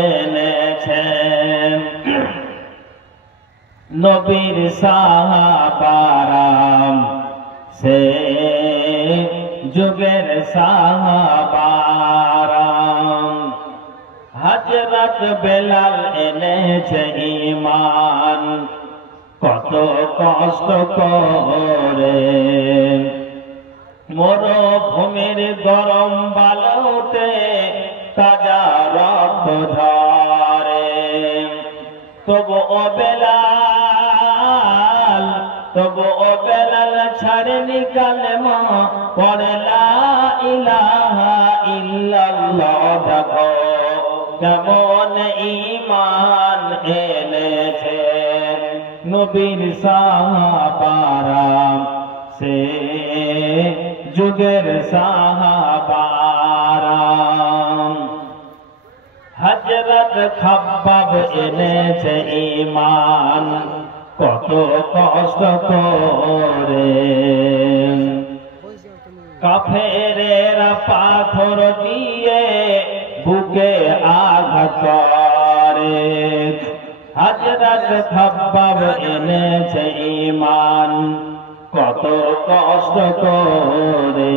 এনেছেন নবীর সাহাবারাম সে যুগের সাহাবারাম হযরত বেলাল এনেছে ঈমান কত কষ্ট করে মরুভূমির গরম বালুতে তাজা রক্ত ঝরে তবু ও বেলাল ছাড়েনি কালেমা পড়ে লা ইলাহা ইল্লাল্লাহ দেখো কেমন ঈমান এনেছে নবীর সাহাবারা সে যুগের সাহাবারা হযরত খাব্বাব এনেছে ঈমান কত কষ্ট করে কাফেরেরা পাথর দিয়ে বুকে আঘাত করে হযরত খাব্বাব এনেছে ঈমান কত কষ্ট করে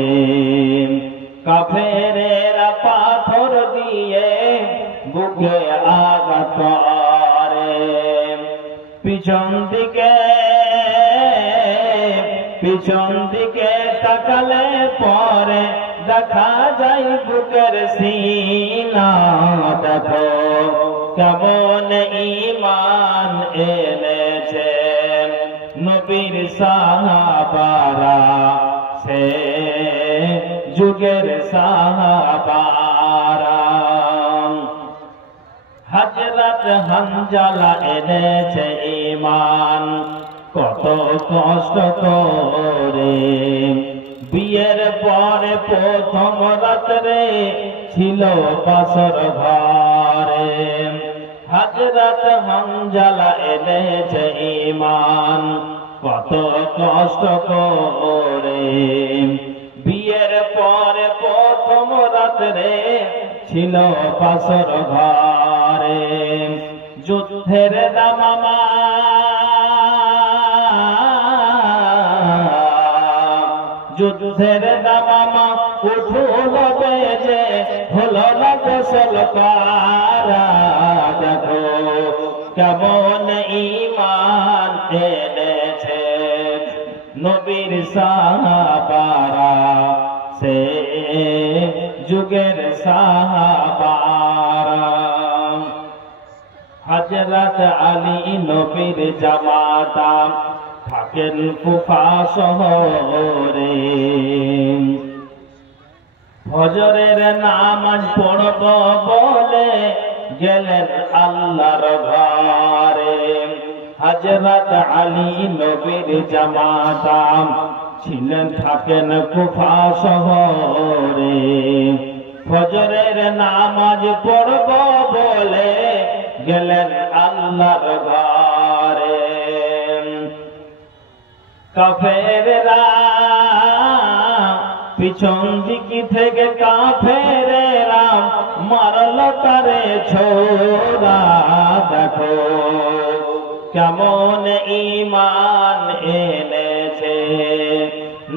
কাফেরেরা পাথর দিয়ে বুকে আঘাত করে পিছন দিকে তাকালে পরে দেখা যায় বুকের সিনা দেখো কেমন ঈমান এনেছে নবীর সাহাবারা সে যুগের সাহাবারা হযরত হানজালা এনেছে ঈমান কত কষ্ট করে বিয়ের পরে প্রথম রাত্রে ছিল বাসর ঘরে হযরত হানজালা এনেছে ঈমান কত কষ্ট করে বিয়ের পরে প্রথম রাত্রে ছিল বাসর ঘরে যুদ্ধের দামামা উঠল বেজে হলো না গোসল করা দেখো কেমন ঈমান এনেছে নবীর সাহাবারা সে যুগের সাহাবারা হযরত আলী নবীর জামাতা থাকেন কুফা শহরে ফজরের নামাজ পড়ব বলে গেলেন আল্লাহর ঘরে হযরত আলী নবীর জামাতা ছিলেন থাকেন কুফা শহরে ফজরের নামাজ পড়ব বলে গেলেন আল্লাহর ঘরে কাফেররা পিছন দিক থেকে কাফেররা মারল তারে ছোরা দেখো কেমন ঈমান এনেছে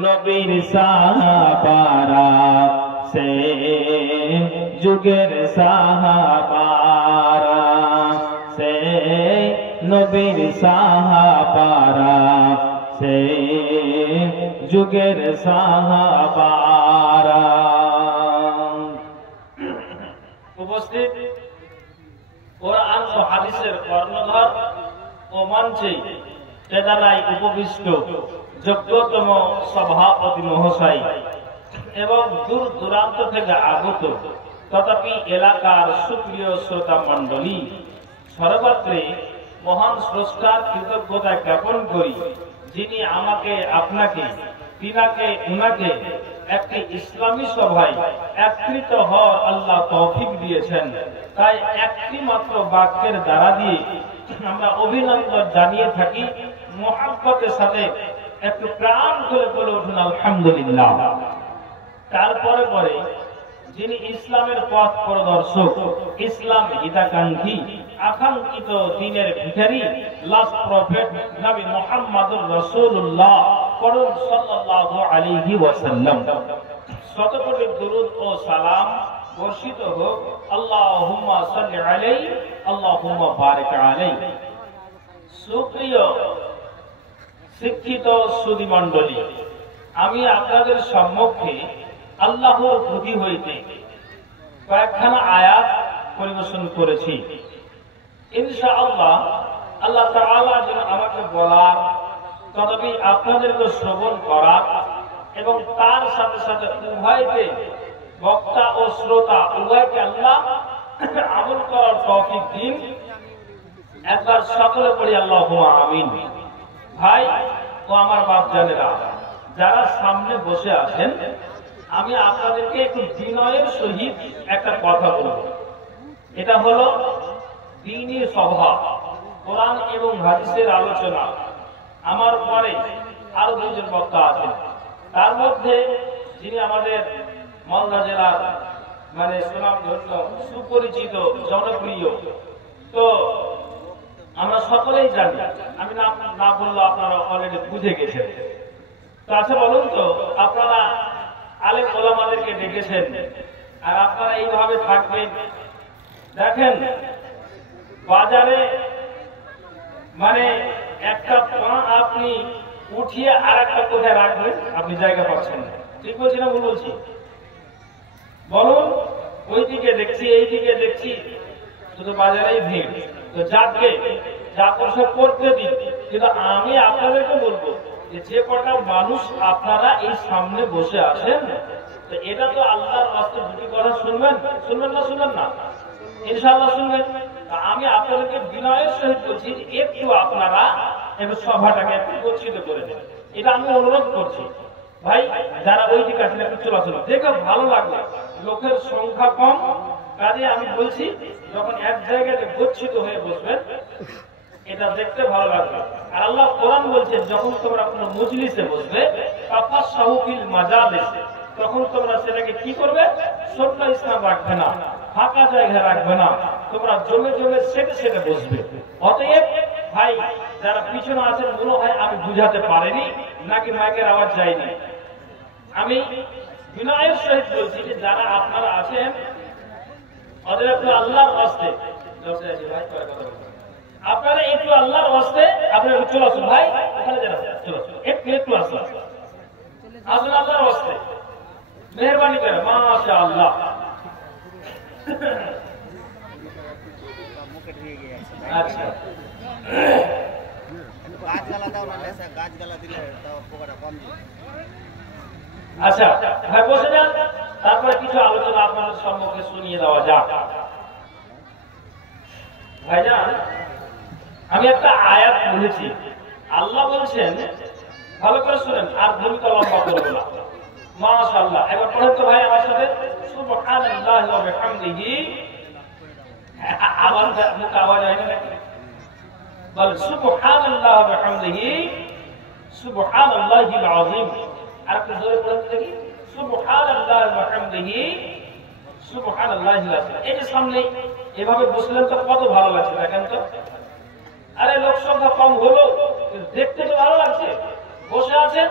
নবীর সাহাবারা সে যুগের সাহাবারা সে নবীর সাহাবারা সে যুগের সাহাবারা উপস্থিত কোরআন ও হাদিসের কর্ণধার ও মঞ্চে তেদারাই উপবিষ্ট যোগ্যতম সভাপতি মহাশয় এবং দূর দূরান্ত থেকে আগত তথাপি এলাকার সুপ্রিয় শ্রোতা মণ্ডলী সর্বত্রে মহান স্রষ্টার কৃতজ্ঞতা জ্ঞাপন করি যিনি আমাকে আপনাকে তিনাকে উনাকে একটি ইসলামী সভায় একত্রিত হওয়ার আল্লাহ তৌফিক দিয়েছেন তাই একটি মাত্র বাক্যের দ্বারা দিয়ে আমরা অভিনন্দন জানিয়ে থাকি মুহাব্বতের সাথে একটু প্রাণ করে বলে উঠুন আলহামদুলিল্লাহ তারপরে যিনি ইসলামের পথ প্রদর্শক, ইসলাম হিতাকাঙ্ক্ষী, আকাঙ্ক্ষিত দ্বীনের ভিখারি, লাস্ট প্রফেট নবী মুহাম্মদুর রাসূলুল্লাহ সাল্লাল্লাহু আলাইহি ওয়াসাল্লাম। শত কোটি দুরূদ ও সালাম বর্ষিত হোক। আল্লাহুম্মা সাল্লি আলাইহি, আল্লাহুম্মা বারিক আলাইহি। সুপ্রিয় শিক্ষিত সুধী মণ্ডলী, আমি আপনাদের সম্মুখে আল্লাহর প্রতি হইতে কয়েকখানা আয়াত পরিবেশন করেছি। ইনশাআল্লাহ আল্লাহ তাআলা যেন আমাকে বলার, তথাপি আপনাদেরকে শ্রবণ করার এবং তার সাথে সাথে উভয়কে, বক্তা ও শ্রোতা উভয়কে আল্লাহ আমল করার তৌফিক দিন। একবার সকলে পড়ি আল্লাহুম্মা আমিন। ভাই ও আমার বাপজানেরা, যারা সামনে বসে আছেন, আমি আপনাদেরকে একটু বিনয়ের সহিত একটা কথা বলব। এটা হলো দ্বীনী সভা, কোরআন এবং হাদিসের আলোচনা। আমার পরে আরো দুজন বক্তা আছেন, তার মধ্যে যিনি আমাদের মালদা জেলার মানে সুনামধন্য, সুপরিচিত, জনপ্রিয়, তো আমরা সকলেই জানি, আমি না বললে আপনারা অলরেডি বুঝে গেছেন। তো আচ্ছা বলুন তো, আপনারা আলেম ওলামাদেরকে ডেকেছেন আর আপনারা এইভাবে থাকবেন। দেখেন বাজারে মানে একটা পা আপনি উঠিয়ে আর একটা কোথায় রাখবেন, আপনি জায়গা পাচ্ছেন না। ঠিক বলছি না ভুল বলছি? বলুন, ওইদিকে দেখছি এইদিকে দেখছি, শুধু বাজারেই ভিড়। তো যাকে যা করছে করতে দিন, কিন্তু আমি আপনাদেরকে বলবো যে কটা মানুষ আপনারা এই সামনে বসে আছেন, তো এটা তো আল্লাহর রাস্তে দুটি কথা শুনবেন, শুনবেন না? শুনবেন না? ইনশাআল্লাহ শুনবেন। আমি আপনাদেরকে বিনয়ের সহিত বলছি, একটু আপনারা একটু সভাটাকে একটু গচ্ছিত করে দেন, এটা আমি অনুরোধ করছি। ভাই যারা ওই দিকে আছেন একটু চলাচল দেখে ভালো লাগবে, লোকের সংখ্যা কম, কাজে আমি বলছি যখন এক জায়গায় গচ্ছিত হয়ে বসবেন এটা দেখতে ভালো লাগবে। আর আল্লাহ কোরআন বলছেন, যখন তোমরা কোনো মজলিসে বসবে, তাফাসসাহু ফিল মাজালিস, তখন তোমরা সেটাকে কি করবে? সোজা স্থান রাখবে না, ফাঁকা জায়গা রাখবে না, তোমরা জমে জমে সেটে সেটে বসবে। অতএব ভাই যারা পিছনে আছেন, মনে হয় আমি বুঝাতে পারিনি নাকি মাইকের আওয়াজ যায়নি। আমি বিনয়ের সহিত বলছি যে যারা আপনারা আছেন, ওদের একটু আল্লাহর ওয়াস্তে, আপনারা একটু আল্লাহর ওয়াস্তে আপনারা চলে আসুন। ভাই ওখানে যারা চলে আসুন, একটু আসুন, আসুন আল্লাহর ওয়াস্তে, মেহরবানি করে। মাশাআল্লাহ। আচ্ছা আচ্ছা ভাই বসে যান, তারপরে কিছু আলোচনা আপনাদের সম্মুখে শুনিয়ে দেওয়া যাক। ভাইজান, আমি একটা আয়াত বলেছি, আল্লাহ বলছেন, ভালো করে শুনেন আর ভূমিকা লম্বা করবো না। মাশাআল্লাহ, এবার পড়েন তো ভাই আমার সাথে, সুবহানাল্লাহি ওয়া বিহামদিহি। আমার মুখ আওয়াজ হয় না নাকি? বল সুবহানাল্লাহি ওয়া বিহামদিহি, সুবহানাল্লাহিল আযীম। আর একটু জোরে পড়েন দেখি, সুবহানাল্লাহি ওয়া বিহামদিহি, সুবহানাল্লাহিল আযীম। এই যে সামনে এভাবে বসলেন তো কত ভালো লাগছে, দেখেন তো। আরে লোক সংখ্যা কম হলো, দেখতে তো ভালো লাগছে। বসে আছেন,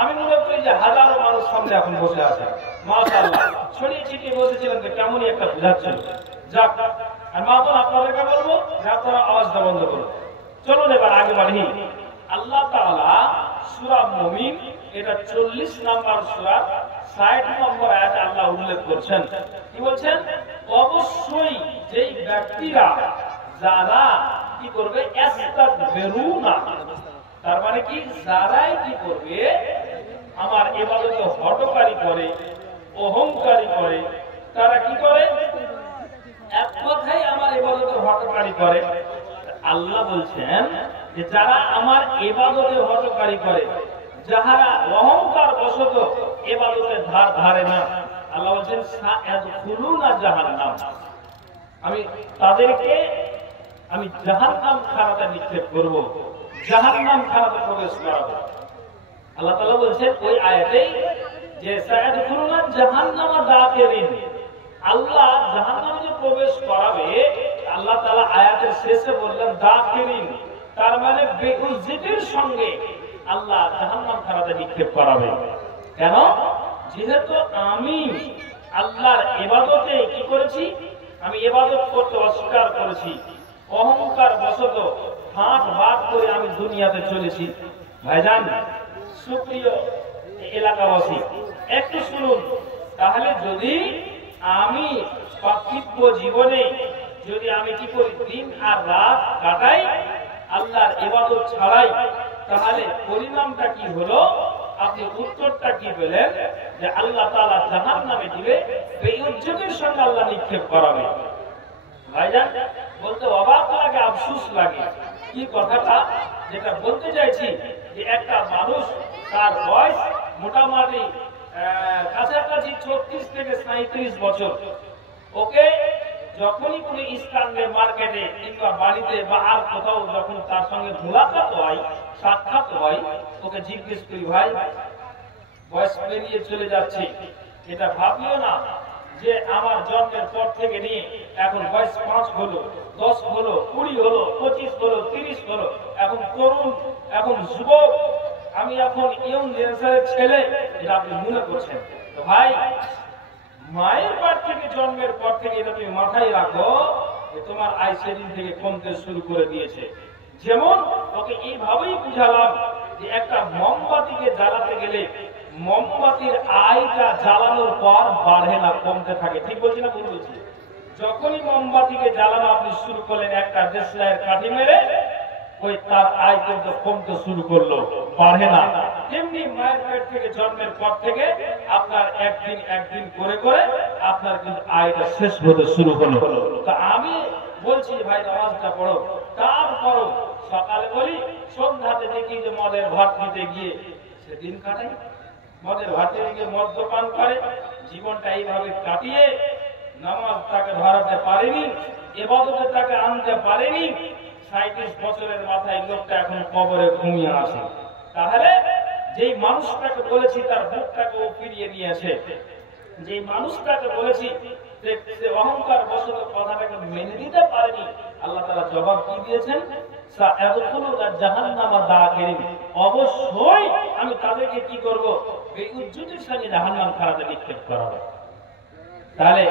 আমি মনে করি যে হাজারো মানুষ সামনে এখন বসে আছে। মাশাআল্লাহ, ছড়িয়ে ছিটিয়ে বসেছিলেন তো কেমনই একটা বুঝাচ্ছিল। যাক, আর মাতন আপনাদেরকে বলবো যে আপনারা আওয়াজটা বন্ধ করুন। চলুন এবার আগে বাড়ি। আল্লাহ তাআলা সূরা মুমিন, এটা 40 নম্বর সূরা, 60 নম্বর আয়াতে আল্লাহ উল্লেখ করছেন। কি বলছেন? অবশ্যই যেই ব্যক্তিরা যারা কি করবে, ইস্তাকবিরুনা, তার মানে কি, যারাই কি করবে আমার ইবাদতে হঠকারী করে, অহংকারী করে, তারা কি করে, এক কথাই আমার ইবাদতে হঠকারী করে। আল্লাহ বলছেন যে যারা আমার ইবাদতে হঠকারী করে, যাহারা অহংকার বশত ইবাদতে ধার ধারে না, আল্লাহ বলছেন সায়াদখুলুনা জাহান্নাম, আমি তাদেরকে আমি জাহান্নাম খানাতে নিক্ষেপ করব, জাহান্নাম খানাতে প্রবেশ করাবো। আল্লাহ তাআলা বলছেন ওই আয়াতেই যে সায়াদখুলুনা জাহান্নামা দাখিরিন, আল্লাহ জাহান্নামে যে প্রবেশ করাবে, আল্লাহ তাআলা আয়াতের শেষে বললেন দাখিরিন, তার মানে বেউজ্জতির সঙ্গে আল্লাহ জাহান্নাম খানাতে নিক্ষেপ করাবে। কেন? যেহেতু আমি আল্লাহর ইবাদতে কি করেছি, আমি ইবাদত করতে অস্বীকার করেছি, অহংকার বশত হাত বাদ করে আমি দুনিয়াতে চলেছি। ভাইজান, সুপ্রিয় এলাকাবাসী, একটু শুনুন। তাহলে যদি আমি পার্থিব জীবনে যদি আমি কি করি, দিন আর রাত কাটাই আল্লাহর ইবাদত ছাড়াই, তাহলে পরিণামটা কি হলো? আপনি উত্তরটা কি পেলেন? যে আল্লাহ তাআলা জাহান্নামে দিবে, বেইজ্জতির সঙ্গে আল্লাহ নিক্ষেপ করাবে। ভাইজান, বলতে অবাক লাগে, আফসোস লাগে। কি কথাটা যেটা বলতে চাইছি, যে একটা মানুষ তার বয়স মোটামুটি কাছাকাছি 36 থেকে 37 বছর, ওকে যখনই কোনো স্থানে মার্কেটে কিংবা বাড়িতে বা আর কোথাও যখন তার সঙ্গে মোলাকাত হয়, সাক্ষাৎ হয়, ওকে জিজ্ঞেস করি, ভাই বয়স পেরিয়ে চলে যাচ্ছে, এটা ভাবিও না যে আমার জন্মের পর থেকে নিয়ে এখন বয়স 5 হলো, 10 হলো, 20 হলো, 25 হলো, 30 হলো, এখন তরুণ, এখন যুবক, আমি এখন ইয়ং জেনারেশনের ছেলে, এটা আপনি মনে করছেন। তো ভাই, মায়ের পেট থেকে জন্মের পর থেকে এটা তুমি মাথায় রাখো যে তোমার আয় সেদিন থেকে কমতে শুরু করে দিয়েছে। যেমন ওকে এইভাবেই বুঝালাম যে একটা মোমবাতিকে জ্বালাতে গেলে মোমবাতির আয়টা জ্বালানোর পর বাড়ে না, কমতে থাকে। ঠিক বলছি না ভুল বলছি? যখনই মোমবাতিকে জ্বালানো আপনি শুরু করলেন একটা দেশলাইয়ের কাঠি মেরে, ওই তার আয় কিন্তু কমতে শুরু করলো, বাড়ে না। তেমনি মায়ের পেট থেকে জন্মের পর থেকে আপনার একদিন করে করে আপনার কিন্তু আয়টা শেষ হতে শুরু হলো। তা আমি বলছি ভাই, নামাজটা পড়ো, তারপরও সকালে বলি, সন্ধ্যাতে দেখি যে মদের ভাত দিতে গিয়ে সেদিন কাটাই, মদের ভাতে গিয়ে মদ্যপান করে, জীবনটা এইভাবে কাটিয়ে নামাজ তাকে ধরাতে পারেনি, ইবাদতে তাকে আনতে পারেনি। 37 বছরের মাথায় লোকটা এখন কবরে ঘুমিয়ে আছে। তাহলে যেই মানুষটাকে বলেছি তার বুকটাকে ও ফিরিয়ে নিয়েছে, যেই মানুষটাকে বলেছি যে অহংকার বশত কথাটাকে মেনে নিতে পারেনি, আল্লাহ তাআলা জবাব কি দিয়েছেন? জাহান্নামা দাখিরিন, অবশ্যই আমি তাদেরকে কি করব? বেইজ্জতির সঙ্গে জাহান্নাম খানাতে নিক্ষেপ করাবো। তাহলে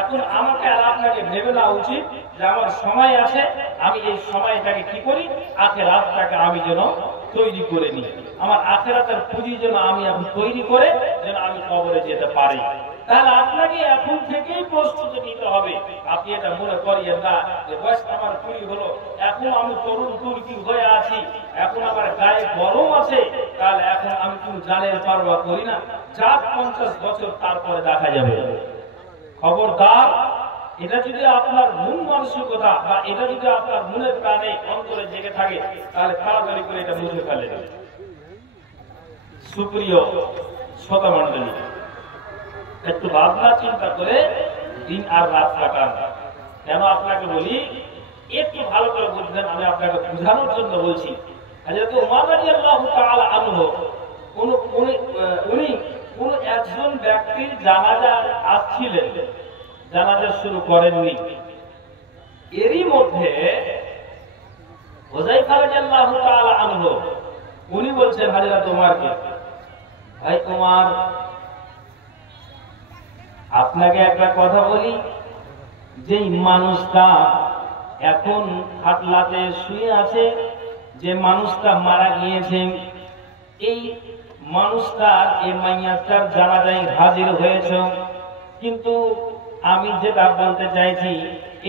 এখন আমাকে আর আপনাকে ভেবে নেওয়া উচিত যে আমার সময় আছে, আমি এই সময়টাকে কি করি, আখিরাতটাকে আমি যেন তৈরি করে নিই, আমার আখিরাতের পুঁজি যেন আমি এখন তৈরি করে যেন আমি কবরে যেতে পারি। তাহলে আপনাকে এখন থেকেই প্রস্তুতি নিতে হবে। আপনি এটা মনে করিয়েন না যে বয়স আমার 20 হলো, এখন আমি তরুণ তুর্কি হয়ে আছি, এখন আমার গায়ে গরম আছে, তাহলে এখন আমি কোনো জানের পারোয়া করি না, যা 50 বছর তারপরে দেখা যাবে। খবরদার, এটা যদি আপনার মন মানসিকতা বা এটা যদি আপনার মনের প্রাণে অন্তরে জেগে থাকে, তাহলে তাড়াতাড়ি করে এটা বুঝে ফেলেন। সুপ্রিয় শ্রোতা মণ্ডলী, একটু ভাবনা চিন্তা করে দিন আর রাত কাটান। কেন আপনাকে বলি, একটু ভালো করে বুঝবেন, আমি আপনাকে বোঝানোর জন্য বলছি। হযরত ওমর রাদিয়াল্লাহু তাআলা আনহু উনি কোন একজন ব্যক্তির জানাজা আসছিলেন, জানাজা শুরু করেননি। এরই মধ্যে হুযায়ফা রাদিয়াল্লাহু তাআলা আনহু উনি বলছেন হযরত ওমরকে, ভাই ওমর, আপনাকে একটা কথা বলি, যেই মানুষটা এখন খাটলাতে শুয়ে আছে, যে মানুষটা মারা গিয়েছে, এই মানুষটার এই মাইয়াটার জানাজায় হাজির হয়েছে, কিন্তু আমি যেটা বলতে চাইছি,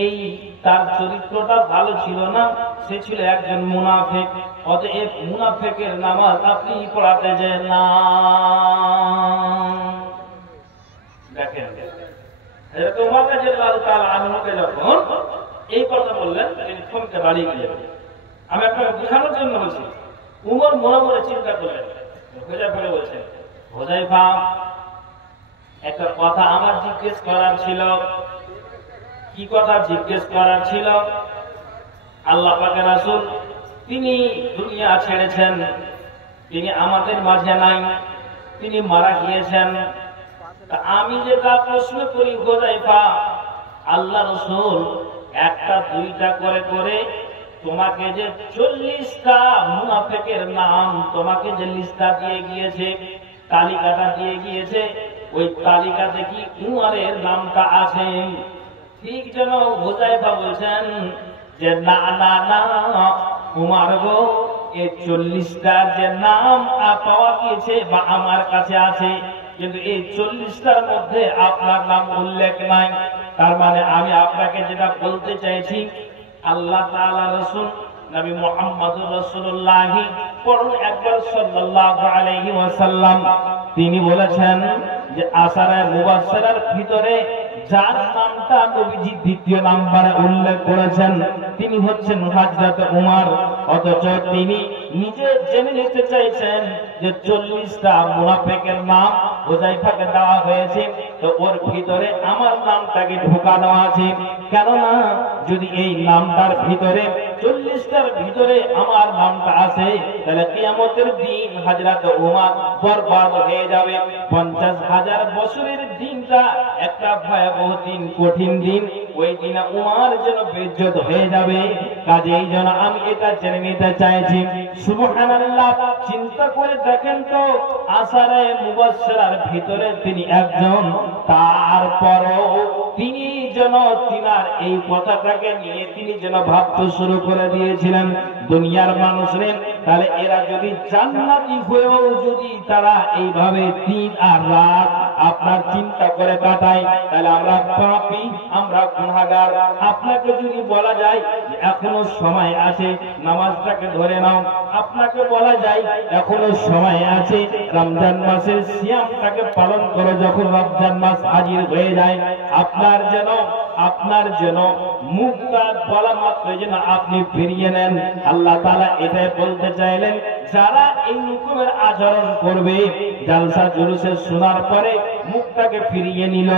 এই তার চরিত্রটা ভালো ছিল না, সে ছিল একজন মুনাফিক। অতএব মুনাফিকের নামাজ আপনি পড়াতে যান না। দেখেন, হযরত ওমর রাদিয়াল্লাহু তাআলা আনহুকে যখন এই কথা বললেন, তিনি থমকে দাঁড়িয়ে গেলেন। আমি আপনাকে বোঝানোর জন্য বলছি। ওমর মনে মনে চিন্তা করলেন, হুযায়ফা বলছেন, হুযায়ফা, একটা কথা আমার জিজ্ঞেস করার ছিল। কি কথা জিজ্ঞেস করার ছিল? আল্লাহ পাকের রাসূল তিনি দুনিয়া ছেড়েছেন, তিনি আমাদের মাঝে নাই, তিনি মারা গিয়েছেন। তা আমি যেটা প্রশ্ন করি হুযায়ফা, আল্লাহ রাসূল একটা দুইটা করে করে তোমাকে যে 40টা মুনাফিকের নাম তোমাকে যে লিস্টটা দিয়ে গিয়েছে, তালিকাটা দিয়ে গিয়েছে, ওই তালিকাতে কি উমরের নামটা আছে? ঠিক যেন হুযায়ফা বলছেন যে না না না উমর গো, এই 40টার যে নাম পাওয়া গিয়েছে বা আমার কাছে আছে, কিন্তু এই 40টার মধ্যে আপনার নাম উল্লেখ নাই। তার মানে আমি আপনাকে যেটা বলতে চাইছি, আল্লাহ তাআলা রাসূল নবী মুহাম্মদুর রাসূলুল্লাহ পড়ুন একবার সাল্লাল্লাহু আলাইহি ওয়াসাল্লাম, তিনি বলেছেন যে আশারায়ে মুবাশশিরার ভিতরে যার নামটা নবীজি দ্বিতীয় নম্বরে উল্লেখ করেছেন তিনি হচ্ছেন হযরত উমর। অথচ তিনি নিজে জেনে নিতে চাইছেন যে 40টা মুনাফিকের নাম হুযায়ফাকে দেওয়া হয়েছে, তো ওর ভিতরে আমার নামটাকে ঢোকানো আছে। কেননা যদি এই নামটার ভিতরে 40টার ভিতরে আমার নামটা আছে, তাহলে কিয়ামতের দিন হযরত উমর বরবাদ হয়ে যাবে। 50,000 বছরের দিনটা একটা ভয়াবহ দিন, কঠিন দিন। ওই দিনে উমর যেন বেইজ্জত হয়ে যাবে। কাজেই যেন আমি এটা জেনে নিতে চাইছি। সুবহানাল্লাহ, চিন্তা করে দেখেন তো, আশারায়ে মুবাশশিরার ভিতরে তিনি একজন, তারপরও তিনি যেন তিনার এই কথাটাকে নিয়ে তিনি যেন ভাবতে শুরু করে দিয়েছিলেন দুনিয়ার মানুষরা, তাহলে এরা যদি জান্নাতি হয়েও যদি তারা এইভাবে দিন আর রাত আপনার চিন্তা করে কাটায়, তাহলে আমরা পাপী, আমরা গুনাহগার। আপনাকে যদি বলা যায় এখনো সময় আছে, নামাজটাকে ধরে নাও, আপনাকে বলা যায় এখনো সময় আছে, রমজান মাসের সিয়ামটাকে পালন করো, যখন রমজান মাস হাজির হয়ে যায় আপনার যেন মুখটা বলা মাত্র যেন আপনি ফিরিয়ে নেন। আল্লাহ তাআলা এটাই বলতে চাইলেন, যারা এই রকমের আচরণ করবে, জালসা জুলুসে শোনার পরে মুখটাকে ফিরিয়ে নিল,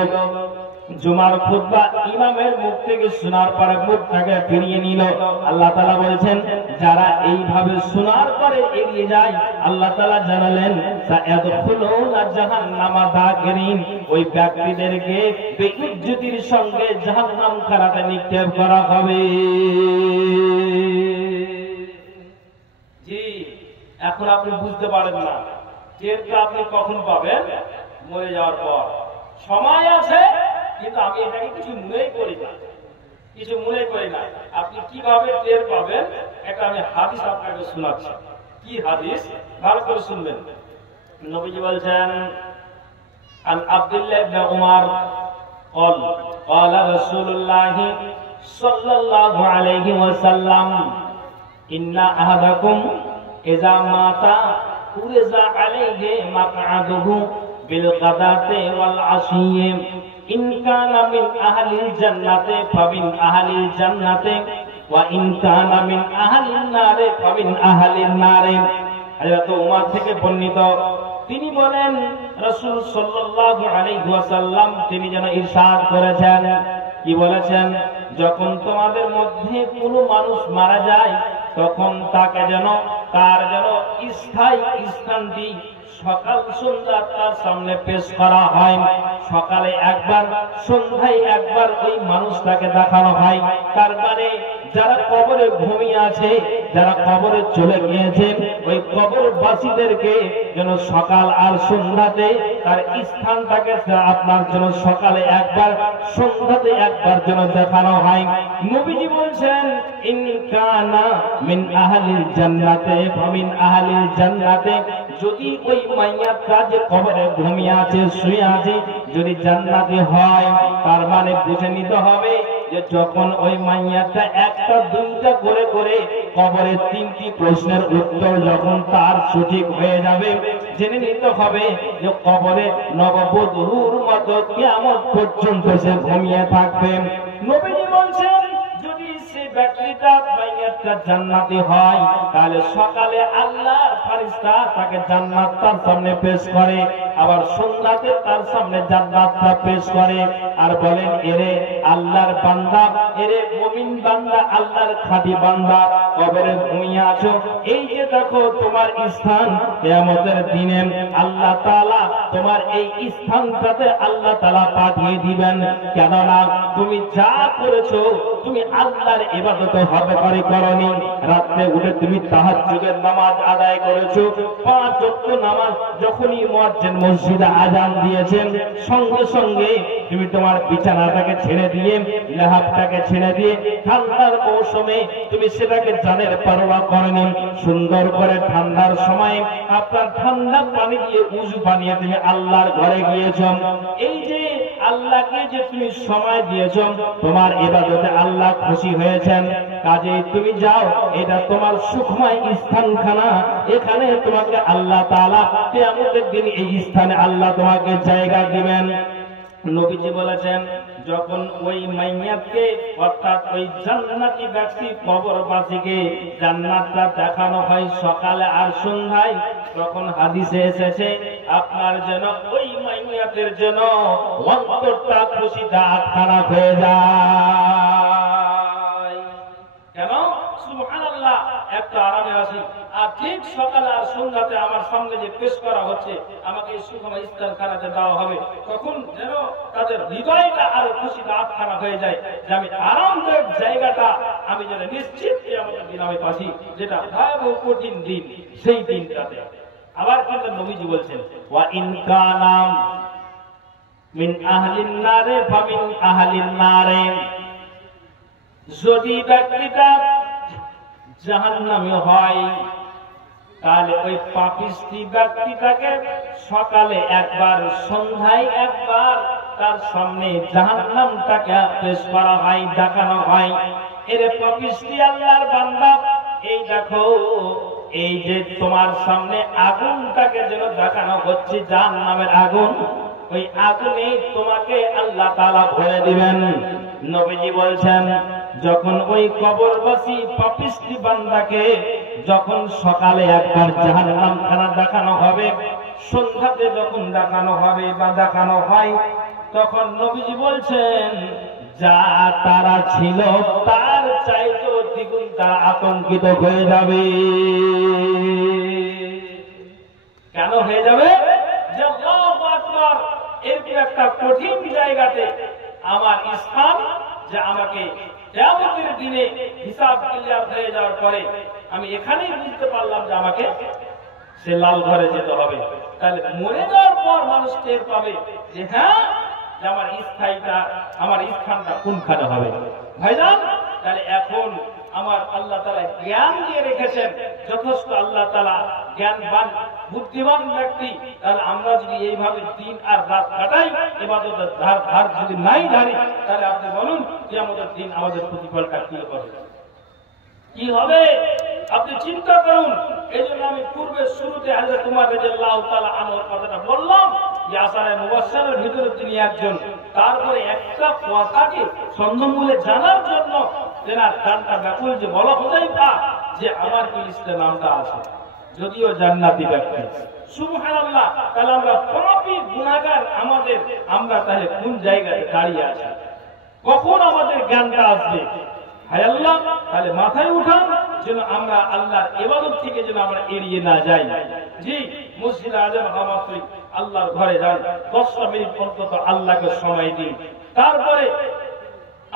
জুমার খুতবা ইমামের মুখ থেকে শোনার পরে মুখটাকে ফিরিয়ে নিল, আল্লাহ তাআলা বলছেন যারা এইভাবে শোনার পরে এড়িয়ে যায়, আল্লাহ তাআলা জানালেন সায়াদখুলুনা জাহান্নামা দাখিরিন, ওই ব্যক্তিদেরকে বেইজ্জতির সঙ্গে জাহান্নাম খানাতে নিক্ষেপ করা হবে। জি, এখন আপনি বুঝতে পারেন না, টেরটা আপনি কখন পাবেন? মরে যাওয়ার পর। সময় আছে, কিন্তু আমি এটাকে কিছু মনেই করি না। আপনি কিভাবে টের পাবেন? এটা আমি হাদিস আপনাকে শোনাচ্ছি। কি হাদিস? ভালো করে শুনবেন। নবীজি বলছেন, আন আব্দুল্লাহ ইবনে উমর قال قال رسول الله صلى الله عليه وسلم إن أحدكم إذا مات عرض عليه مقعده بالغداة والعشي إن كان من أهل الجنة فمن أهل الجنة وإن كان من أهل النار فمن أهل النار। হযরত উমর থেকে বর্ণিত, তিনি বলেন রাসূল সাল্লাল্লাহু আলাইহি ওয়াসাল্লাম তিনি যেন ইরশাদ করেছেন, কি বলেছেন? যখন তোমাদের মধ্যে কোনো মানুষ মারা যায়, তখন তাকে যেন তার যেন স্থায়ী স্থানটি সকাল সন্ধ্যা তার সামনে পেশ করা হয়। সকালে একবার, সন্ধ্যায় একবার ওই মানুষটাকে দেখানো হয়। তার মানে যারা কবরে ঘুমিয়ে আছে, যারা কবরে চলে গিয়েছে, ওই কবরবাসীদেরকে যেন সকাল আর সন্ধ্যাতে তার স্থানটাকে আপনার জন্য সকালে একবার, সন্ধ্যাতে একবার যেন দেখানো হয়। নবীজি বলছেন, ইন কানা মিন আহলিল জান্নাতে ফামিন আহলিল জান্নাতে, যদি ওই মাইয়াতটা যে কবরে ঘুমিয়ে আছে, শুয়ে আছে, যদি জান্নাতি হয়, তার মানে বুঝে নিতে হবে যে যখন ওই মাইয়াতটা একটা দুইটা করে করে কবরে 3টি প্রশ্নের উত্তর যখন তার সঠিক হয়ে যাবে, জেনে নিতে হবে যে কবরে নববধূর মতো কিয়ামত পর্যন্ত সে ঘুমিয়ে থাকবে। নবীজি বলছেন, যদি সেই ব্যক্তিটা বাইয়াতটা জান্নাতি হয়, তাহলে সকালে আল্লাহর ফেরেশতা তাকে জান্নাত তার সামনে পেশ করে, আবার সন্ধ্যাতে তার সামনে জান্নাতটা পেশ করে, আর বলেন এরে আল্লাহর বান্দা, এরে মুমিন বান্দা, আল্লাহর খাঁটি বান্দা, কবরে ঘুমিয়ে আছো, এই যে দেখো তোমার স্থান, কিয়ামতের দিনে আল্লাহ তাআলা তোমার এই স্থানটাতে আল্লাহ তাআলা পাঠিয়ে দিবেন। কেননা তুমি যা করেছো, তুমি আল্লাহর ইবাদত হবে করে করনি, রাতে উঠে তুমি তাহাজ্জুদের নামাজ আদায় করেছো, 5 ওয়াক্ত নামাজ যখনই মুয়াজ্জিন মসজিদে আযান দিয়েছেন সঙ্গে সঙ্গে তুমি তোমার বিছানাটাকে ছেড়ে দিয়ে, লেহাবটাকে ছেড়ে দিয়ে, ঠান্ডার মৌসুমে তুমি সেটাকে জানের পরোয়া করনি, সুন্দর করে ঠান্ডার সময় আপনার ঠান্ডা পানি দিয়ে উযু বানিয়ে তুমি আল্লাহর ঘরে গিয়েছ। এই যে আল্লাহকে যে তুমি সময় দিয়েছ, তোমার ইবাদতে আল্লাহ খুশি হয়েছেন, কাজেই তুমি যাও, এটা তোমার সুখময় স্থানখানা, এখানে তোমাকে আল্লাহ তাআলা কিয়ামতের দিন এই স্থানে আল্লাহ তোমাকে জায়গা দিবেন। নবীজি বলেছেন, যখন ওই মাইয়াতকে অর্থাৎ ওই জান্নাতি ব্যক্তি কবরবাসীকে জান্নাতটা দেখানো হয় সকালে আর সন্ধ্যায়, তখন হাদিসে এসেছে আপনার যেন ওই মাইয়াতের যেন অন্তরটা খুশিতে আটখানা হয়ে যায়। কেন? সুবহানাল্লাহ, একটা আরামে আছি, আর ঠিক সকালে আর সন্ধ্যাতে আমার সামনে যে পেশ করা হচ্ছে, আমাকে এই সুখময় স্থানখানাতে দেওয়া হবে, তখন যেন তাদের হৃদয়টা আরো খুশিতে আটখানা হয়ে যায় যে আমি আরামদায়ক জায়গাটা আমি যেন নিশ্চিত কিয়ামতের দিন আমি পাচ্ছি, যেটা ভয়াবহ কঠিন দিন, সেই দিনটাতে। আবার কিন্তু নবীজি বলছেন, ওয়া ইন কানা মিন আহলিন নারে ফামিন আহলিন নারে, যদি ব্যক্তিটা জাহান্নামী হয়, তাহলে ওই পাপিষ্টি ব্যক্তিটাকে সকালে একবার সন্ধ্যায় একবার তার সামনে জাহান্নামটাকে পেশ করা হয়, দেখানো হয়, এরে পাপিষ্টি আল্লাহর বান্দা, এই দেখো এই যে তোমার সামনে আগুনটাকে যেন দেখানো হচ্ছে, জাহান্নামের আগুন, ওই আগুনে তোমাকে আল্লাহ তাআলা ভরে দিবেন। নবীজি বলছেন, যখন ওই কবরবাসী পাপিষ্টি বান্দাকে যখন সকালে একবার জাহান্নাম খানা দেখানো হবে, সন্ধ্যাতে যখন দেখানো হবে বা দেখানো হয়, তখন নবীজি বলছেন যা তারা ছিল তার চাইতে দ্বিগুণ তারা আতঙ্কিত হয়ে যাবে। কেন হয়ে যাবে? যে আল্লাহু আকবার, এরকম একটা কঠিন জায়গাতে আমার স্থান, যে আমাকে কিয়ামতের দিনে হিসাব ক্লিয়ার হয়ে যাওয়ার পরে আমি এখানেই বুঝতে পারলাম যে আমাকে সে লাল ঘরে যেতে হবে। তাহলে মরে যাওয়ার পর মানুষ টের পাবে যে হ্যাঁ, যে আমার স্থায়ীটা, আমার স্থানটা কোনখানে হবে। ভাইজান, তাহলে এখন আমার আল্লাহ তাআলা জ্ঞান দিয়ে রেখেছেন, যথেষ্ট আল্লাহ তাআলা জ্ঞানবান বুদ্ধিমান ব্যক্তি, তাহলে আমরা যদি এইভাবে দিন আর রাত কাটাই, ইবাদতের ধার যদি নাই ধারি, তাহলে আপনি বলুন কিয়ামতের দিন আমাদের প্রতিফলটা কি হবে, কি হবে? আপনি চিন্তা করুন। এই জন্য আমি পূর্বে শুরুতে হযরত উমর রাদিয়াল্লাহু তাআলা আনহুর কথাটা বললাম যে আশারে মুবাশশারের ভিতরে তিনি একজন। তারপরে একটা কথাকে সন্দেহমূলে জানার জন্য তেনার কানটা ব্যাকুল, যে বলা হুযায়ফা যে আমার কি লিস্টে নামটা আছে, যদিও জান্নাতি ব্যক্তি। সুবহানাল্লাহ, তাহলে আমরা পাপী গুনাহগার, আমরা তাহলে কোন জায়গায় দাঁড়িয়ে আছি? কখন আমাদের জ্ঞানটা আসবে? হায় আল্লাহ, তাহলে মাথায় উঠান যেন আমরা আল্লাহর ইবাদত থেকে যেন আমরা এড়িয়ে না যাই। জি, মসজিদে আযান হওয়া মাত্রই আল্লাহর ঘরে যান, 10 মিনিট অন্তত আল্লাহকে সময় দিন। তারপরে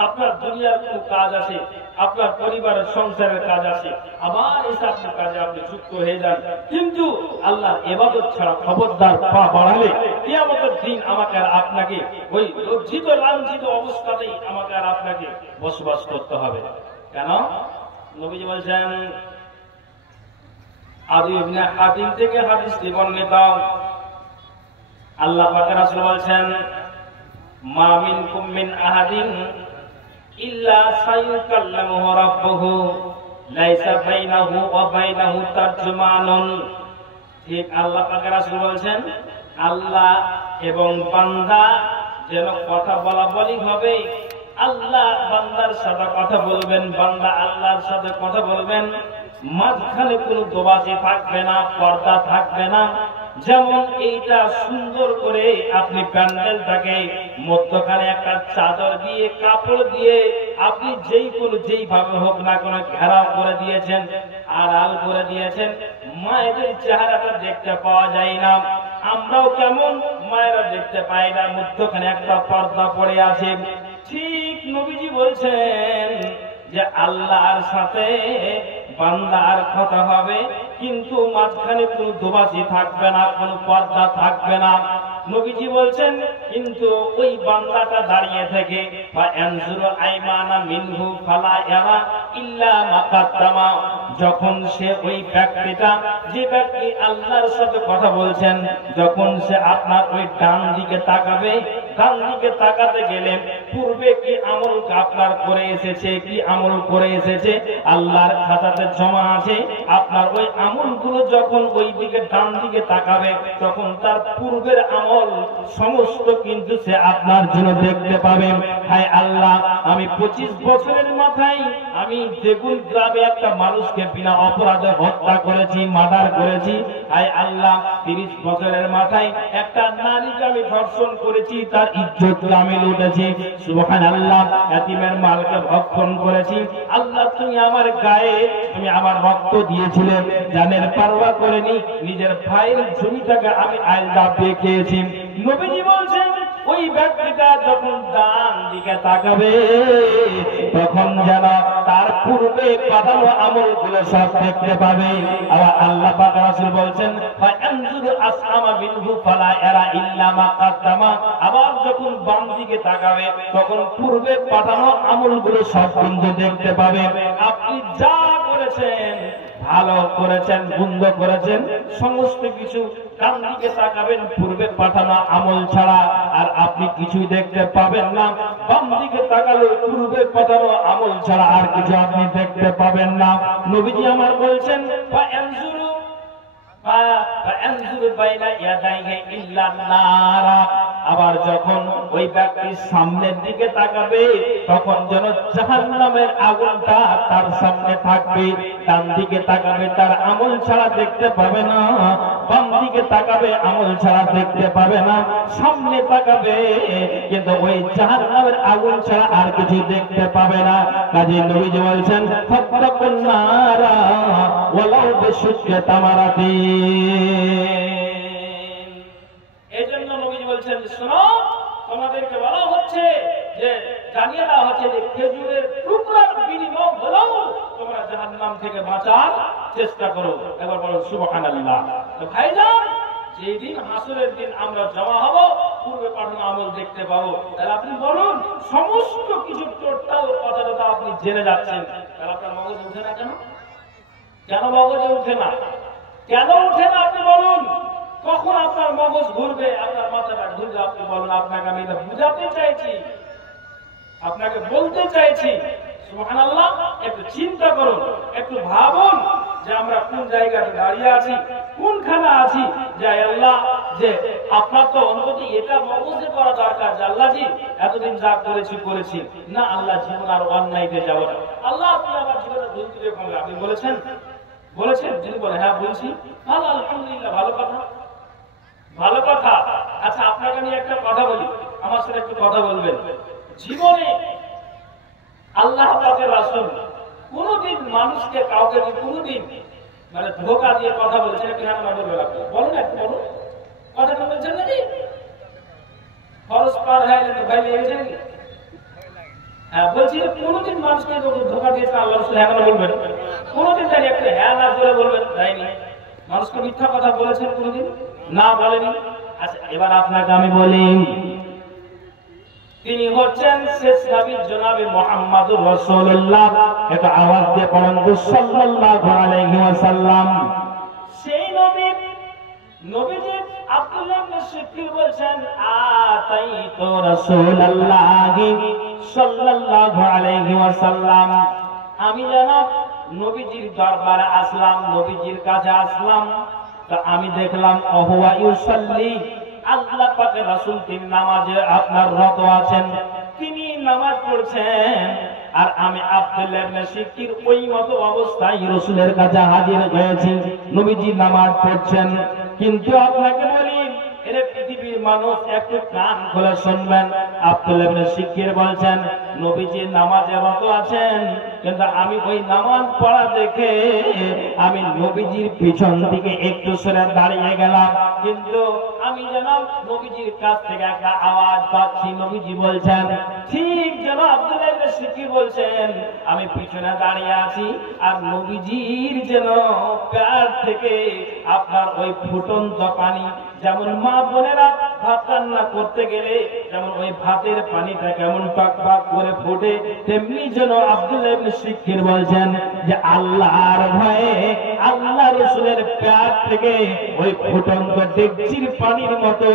আপনার দুনিয়ার কোনো কাজ আছে, আপনার পরিবারের সংসারের কাজ আছে, আবার এসে আপনার কাজে আপনি যুক্ত হয়ে যান। কিন্তু আল্লাহর ইবাদত ছাড়া খবরদার পা বাড়ালে কিয়ামতের দিন আমাকে আর আপনাকে ওই লজ্জিত লাঞ্ছিত অবস্থাতেই আমাকে আর আপনাকে বসবাস করতে হবে। কেন? নবীজি বলেছেন, আদি ইবনে হাতিম থেকে হাদিসটি বর্ণিত, আল্লাহ পাকের রাসূল বলেছেন, মা মিনকুম মিন আহাদিন ইল্লা সায়ুকাল্লামুহু রাব্বুহু লাইসা বাইনাহু ওয়া বাইনাহু তারজুমানুন। ঠিক আল্লাহ পাকের রাসূল বলেছেন, আল্লাহ এবং বান্দা যেন কথা বলা বলি হবে, আল্লাহ বান্দার সাথে কথা বলবেন, বান্দা আল্লাহর সাথে কথা বলবেন, মাঝখানে কোনো দোবাজি থাকবে না, পর্দা থাকবে না। যেমন এইটা সুন্দর করে আপনি প্যান্ডেলটাকে মধ্যখানে একটা চাদর দিয়ে, কাপড় দিয়ে আপনি যেইভাবে হোক না কোনো ঘেরাও করে দিয়েছেন, আড়াল করে দিয়েছেন, মায়েদের চেহারাটা দেখতে পাওয়া যায় না। আমরাও কেমন মায়েরা দেখতে পাই না, মধ্যখানে একটা পর্দা পড়ে আছে। ঠিক নবীজি বলছেন যে আল্লাহর সাথে বান্দার কথা হবে, কিন্তু মাঝখানে কোনো দোবাজি থাকবে না, কোনো পর্দা থাকবে না। নবীজি বলছেন কিন্তু ওই বান্দাটা দাঁড়িয়ে থেকে যখন সে ওই ব্যক্তিটা, যে ব্যক্তি আল্লাহর সাথে কথা বলছেন, যখন সে আপনার ওই ডান দিকে তাকাবে, ডান দিকে তাকাতে গেলে পূর্বে কি আমল আপনার করে এসেছে, কি আমল করে এসেছে আল্লাহর খাতাতে জমা আছে, আপনার ওই আমলগুলো যখন ওই দিকে ডান দিকে তাকাবে, তখন তার পূর্বের আমল সমস্ত কিন্তু সে আপনার জন্য দেখতে পাবেন। হায় আল্লাহ, আমি 25 বছরের মাথায় আমি দেগুল গ্রামে একটা মানুষকে বিনা অপরাধে হত্যা করেছি, মার্ডার করেছি। হায় আল্লাহ, 30 বছরের মাথায় একটা নারীকে আমি ধর্ষণ করেছি, তার ইজ্জত আমি লুটেছি। সুবহানাল্লাহ, এতিমের মালকে ভক্ষণ করেছি। আল্লাহ, তুমি আমার গায়ে তুমি আমার রক্ত দিয়েছিলে, জানের পারওয়া করেনি, নিজের ভাইয়ের জমিটাকে আমি আইলদা দিয়ে খেয়েছি। নবীজি বলছেন ওই ব্যক্তিটা যখন ডান দিকে তাকাবে, তখন যেন তার পূর্বে পাঠানো আমলগুলো সব দেখতে পাবে। আবার আল্লাহ পাক রাসূল বলছেন ফায়ানজুরু আসহামা বিনহু ফালা ইয়ারা ইল্লা মা কাদ্দামা। আবার যখন বাম দিকে তাকাবে, তখন পূর্বে পাঠানো আমলগুলো সব কিন্তু দেখতে পাবে। আপনি যা করেছেন, ভালো করেছেন, মন্দ করেছেন, সমস্ত কিছু ডান দিকে তাকাবেন পূর্বে পাঠানো আমল ছাড়া, আর আপনি কিছুই দেখতে পাবেন না। বাম দিকে তাকালে পূর্বে পাঠানো আমল ছাড়া আর কিছু আপনি দেখতে পাবেন না। নবীজি আমার বলছেন আবার যখন ওই ব্যক্তির সামনের দিকে তাকাবে, তখন যেন জাহান্নামের আগুনটা তার সামনে থাকবে। ডান দিকে তাকাবে, তার আমল ছাড়া দেখতে পাবে না। বাম দিকে তাকাবে, আমল ছাড়া দেখতে পাবে না। সামনে তাকাবে, কিন্তু ওই জাহান্নামের আগুন ছাড়া আর কিছু দেখতে পাবে না। কাজে নবীজি বলছেন ফাত্তাকুন নারা ওয়ালাউ বিশুক্কি তামারাতিন। এজন্য নবীজি বলছেন, শোনো, তোমাদেরকে বলা হচ্ছে যে জানিয়ে দেওয়া হচ্ছে যে খেজুরের টুকরার বিনিময় হলেও তোমরা জাহান্নাম থেকে বাঁচার চেষ্টা করো। একবার বলো সুবহানাল্লাহ। তো ভাইজান, যেদিন হাসরের দিন আমরা জমা হব, পূর্বে পাঠানো আমল দেখতে পাবো। তাহলে আপনি বলুন, সমস্ত কিছু টোটাল কথাটা আপনি জেনে যাচ্ছেন, তাহলে আপনার মগজে উঠে না কেন? কেন মগজে উঠে না? কেন উঠে না আপনি বলুন? কখন আপনার মগজ ঘুরবে, আপনার মাথাটা ঘুরবে, আপনি বলুন। আপনাকে আমি এটা বুঝাতে চাইছি, আপনাকে বলতে চাইছি। সুবহানাল্লাহ, একটু চিন্তা করুন, একটু ভাবুন যে আমরা কোন জায়গাতে দাঁড়িয়ে আছি, কোনখানে আছি। যে আল্লাহ, যে আপনার তো অন্তত এটা মগজে করা দরকার যে আল্লাহজি এতদিন যা করেছি না, আল্লাহ জীবন আর অন্যায়তে যাব না। আল্লাহ, আপনি আমার জীবনে ভুল ত্রুটি ক্ষমা। আপনি বলেছেন যদি বলে হ্যাঁ বলছি, ভালো, আলহামদুলিল্লাহ, ভালো কথা, ভালো কথা। আচ্ছা, আপনাকে আমি একটা কথা বলি, আমার সাথে একটু কথা বলবেন। জীবনে আল্লাহ পাকের রাসূল কোনদিন মানুষকে কাউকে কোনদিন মানে ধোঁকা দিয়ে কথা বলেছেন কিনা? বলবেন আপনি, বলুন, একটু বলুন। কথাটা বলছেন নাকি? খরচ পার হয়ে গেলে ভাই লেগেছে নাকি? হ্যাঁ, বলছি কোনদিন মানুষকে ধোঁকা দিয়েছে আল্লাহ রাসূল? হ্যাঁ বলবেন। কোনদিন জানি একটা হ্যাঁ না জোরে বলবেন, যায়নি। মানুষকে মিথ্যা কথা বলেছেন কোনদিন? না, বলেনি। আচ্ছা, এবার আপনাকে আমি বলি, তিনি হচ্ছেন শেষ নবী জনাবে মুহাম্মদুর রাসূলুল্লাহ। একটা আওয়াজ দিয়ে পড়েন সাল্লাল্লাহু আলাইহি ওয়াসাল্লাম। সেই নবীজি আব্দুল্লাহ ইবনে সিদ্দিক বলছেন আতাইতু রাসূলুল্লাহি সাল্লাল্লাহু আলাইহি ওয়াসাল্লাম, আমি জনাব নবীজির দরবারে আসলাম, নবীজির কাছে আসলাম। তো আমি দেখলাম ওহুয়া ইউসাল্লি, আল্লাহ পাকের রাসূল তিনি নামাজে আপনার রত আছেন। তিনি নামাজ পড়ছেন আর আমি আব্দুল্লাহ ইবনে শিকির ওই মতো অবস্থায় রাসূলের কাছে হাজির হয়েছি। নবীজি নামাজ পড়ছেন, কিন্তু আপনাকে বলি এরে পৃথিবীর মানুষ একটু কান খুলে শুনবেন। আব্দুল্লাহ ইবনে শিকির বলছেন নবীজি নামাজে রত আছেন, কিন্তু আমি ওই নামাজ পড়া দেখে আমি নবীজির পিছন দিকে একটু সরে দাঁড়িয়ে গেলাম, কিন্তু আমি যেন নবীজির কাছ থেকে একটা আওয়াজ পাচ্ছি। নবীজি বলছেন ঠিক যেন আব্দুল্লাহ ইবনে শিকির বলছেন আমি পিছনে দাঁড়িয়ে আছি আর নবীজির যেন পেট থেকে আপনার ওই ফুটন্ত পানি, যেমন মা বোনেরা ভাত রান্না করতে গেলে যেমন ওই ভাতের পানিটা কেমন টক টক করে ফুটে, তেমনি যেন আব্দুল্লাহ ইবনে শিকির বলছেন যে আল্লাহর ভয়ে আল্লাহ রাসূলের পেট থেকে ওই ফুটন্ত ডেকচির পানির মতো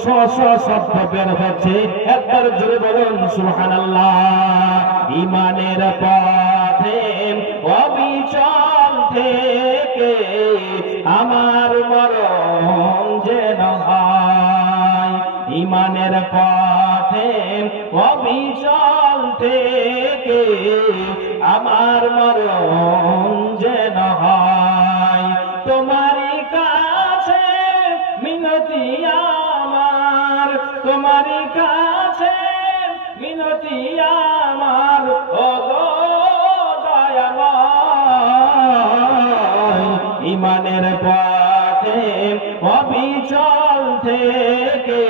শ শ শব্দ বের হচ্ছে। একবার জোরে বলুন সুবহানাল্লাহ। ঈমানের পথে অবিচল থেকে আমার মরণ যেন হয়, ঈমানের পথে অবিচল থেকে আমার মরণ যেন হয়। তোমারই কাছে মিনতি আমার, তোমারই কাছে মিনতি আমার, ও দয়াময়। ঈমানের পথে অবিচল থেকে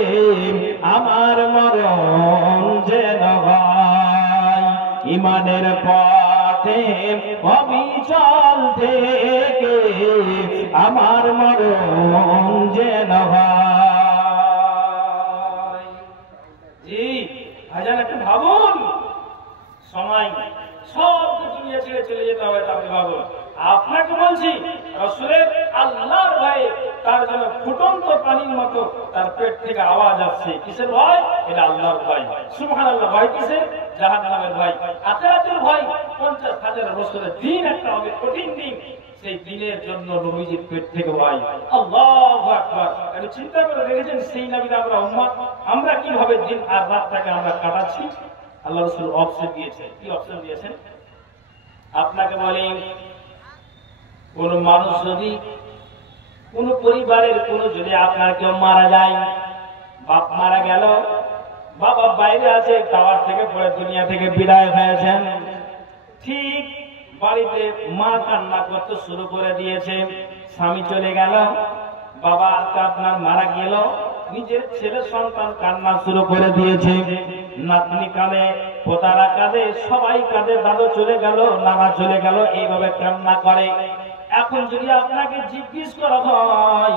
আমার মরণ যেন হয়, ঈমানের পথে অবিচল থেকে আমার মরণ যেন হয়। জি ভাইজান একটু ভাবুন, সময় সব দুনিয়া ছেড়ে চলে যেতে হবে, আপনি ভাবুন। আপনাকে বলছি রাসূলের আল্লাহর ভয়ে তার যেন ফুটন্ত পানির মতো তার পেট থেকে আওয়াজ আসছে। কিসের ভয়? এটা আল্লাহর ভয়। সুবহানাল্লাহ। ভয় কিসের? জাহান্নামের ভয়, আখিরাতের ভয়। 50,000 বছরের দিন একটা হবে, কঠিন দিন, সেই দিনের জন্য নবীজির পেট থেকে ভয়। আল্লাহু আকবার। আপনি চিন্তা করে দেখেছেন সেই নবীর আমরা উম্মত, আমরা কিভাবে দিন আর রাতটাকে আমরা কাটাচ্ছি? আল্লাহ রাসূল অপশন দিয়েছেন। কি অপশন দিয়েছেন? আপনাকে বলি, কোন মানুষ যদি, কোন পরিবারের কোন যদি আপনার কেউ মারা যায়, বাপ মারা গেল, বাবা বাইরে আছে, টাওয়ার থেকে পড়ে দুনিয়া থেকে বিদায় হয়েছেন, ঠিক বাড়িতে মা কান্না করতে শুরু করে দিয়েছে। স্বামী চলে গেল, বাবা আপনার মারা গেল, নিজের ছেলে সন্তান কান্না শুরু করে দিয়েছে, নাতনি কাঁদে, পোতারা কাঁদে, সবাই কাঁদে, দাদু চলে গেল, নানা চলে গেল, এইভাবে কান্না করে। এখন যদি আপনাকে জিজ্ঞেস করা হয়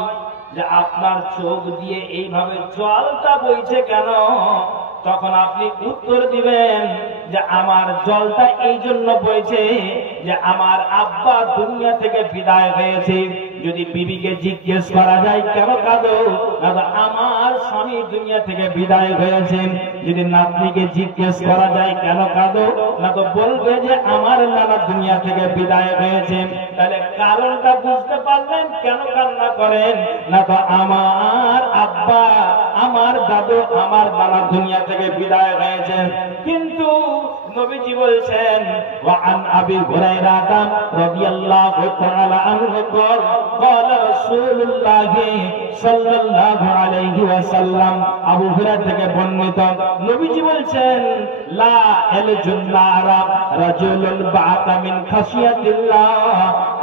যে আপনার চোখ দিয়ে এইভাবে জলটা বইছে কেন, তখন আপনি উত্তর দিবেন যে আমার জলটা এই জন্য বইছে যে আমার আব্বা দুনিয়া থেকে বিদায় হয়েছে। যদি বিবিকে জিজ্ঞেস করা যায় কেন কাঁদো, আমার স্বামী দুনিয়া থেকে বিদায় হয়েছে। যদি নাতনিকে জিজ্ঞেস করা যায় কেন কাঁদো, না তো বলবে যে আমার নানা দুনিয়া থেকে বিদায় হয়েছে। তাহলে কারণটা বুঝতে পারলেন কেন কান্না করেন? না তো আমার আব্বা, আমার দাদু, আমার নানা দুনিয়া থেকে বিদায় হয়েছে। কিন্তু নবীজি বলছেন ওয়ান আবি হুরায়রা রাদিয়াল্লাহু তাআলা আনহু قال رسول الله صلى الله عليه وسلم, আবু হুরায়রা থেকে বর্ণিত, নবীজি বলছেন লা ইয়ালজুন নারা রাজুলুন বা'তা মিন খাশিয়াতিল্লাহ।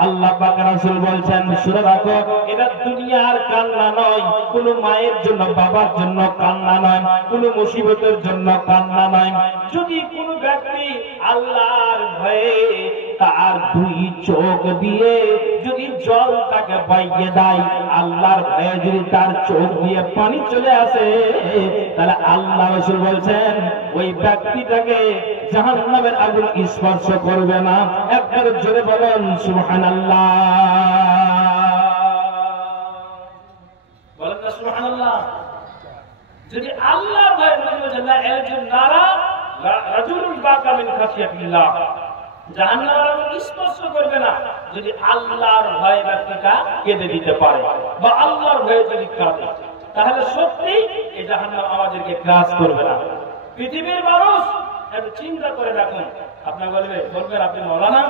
আল্লাহ পাক রাসূল বলছেন শুনে রাখো, এটা দুনিয়ার কান্না নয়, কোন মায়ের জন্য বাবার জন্য কান্না নয়, কোন মুসিবতের জন্য কান্না নয়। যদি কোন ব্যক্তি আল্লাহর ভয়ে তার দুই চোখ দিয়ে যদি জল তাকে বাইয়ে দেয়, আল্লাহর ভয়ে যদি তার চোখ দিয়ে পানি চলে আসে, তাহলে আল্লাহ রাসূল বলছেন ওই ব্যক্তিটাকে জাহান্নামের আগুন স্পর্শ করবে না। একবার জোরে বলেন সুবহানাল্লাহ। বলেন না সুবহানাল্লাহ। যদি আল্লাহর ভয়ে বলছেন না একজন নারা রাজুলুন বাকা মিন খাশিয়াতিল্লাহ, জাহান্নামের আগুন স্পর্শ করবে না যদি আল্লাহর ভয়ে ব্যক্তিটা কেঁদে দিতে পারে বা আল্লাহর ভয়ে যদি কাঁদে, তাহলে সত্যি এই জাহান্নাম আমাদেরকে গ্রাস করবে না। পৃথিবীর মানুষ একটু চিন্তা করে দেখুন। আপনার বলবেন আপনি মৌলানা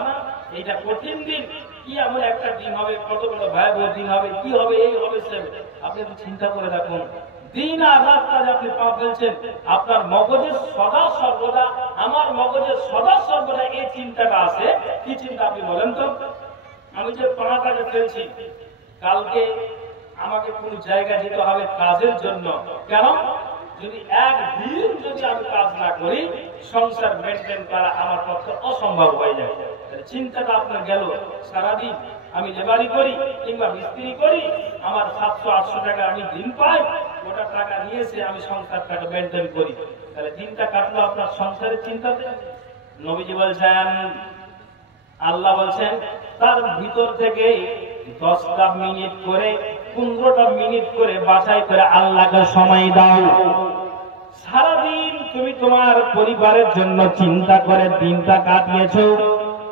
এইটা কঠিন দিন, কি এমন একটা দিন হবে, কত বড় ভয়াবহ দিন হবে, কি হবে, এই হবে সে। আপনি একটু চিন্তা করে দেখুন, দিন আর রাত কাজে আপনি পা ফেলছেন। আপনার মগজে সদা সর্বদা, আমার মগজে সদা সর্বদা এই চিন্তাটা আছে। কি চিন্তা আপনি বলেন তো? আমি যে পাটাকে ফেলছি, কালকে আমাকে কোন জায়গায় যেতে হবে কাজের জন্য। কেন? যদি একদিন যদি আমি কাজ না করি, সংসার মেনটেন করা আমার পক্ষে অসম্ভব হয়ে যায়। চিন্তাটা আপনার গেল, সারাদিন আমি লেবারি করি কিংবা মিস্ত্রি করি, আমার 700-800 টাকা আমি দিন পাই, ওটা টাকা নিয়ে এসে আমি সংসারটাকে মেনটেন করি। তাহলে দিনটা কাটলো আপনার সংসারের চিন্তাতে। নবীজি বলছেন, আল্লাহ বলছেন, তার ভিতর থেকে 10টা মিনিট করে 15টা মিনিট করে বাছাই করে আল্লাহকে সময় দাও। সারাদিন তুমি তোমার পরিবারের জন্য চিন্তা করে দিনটা কাটিয়েছো,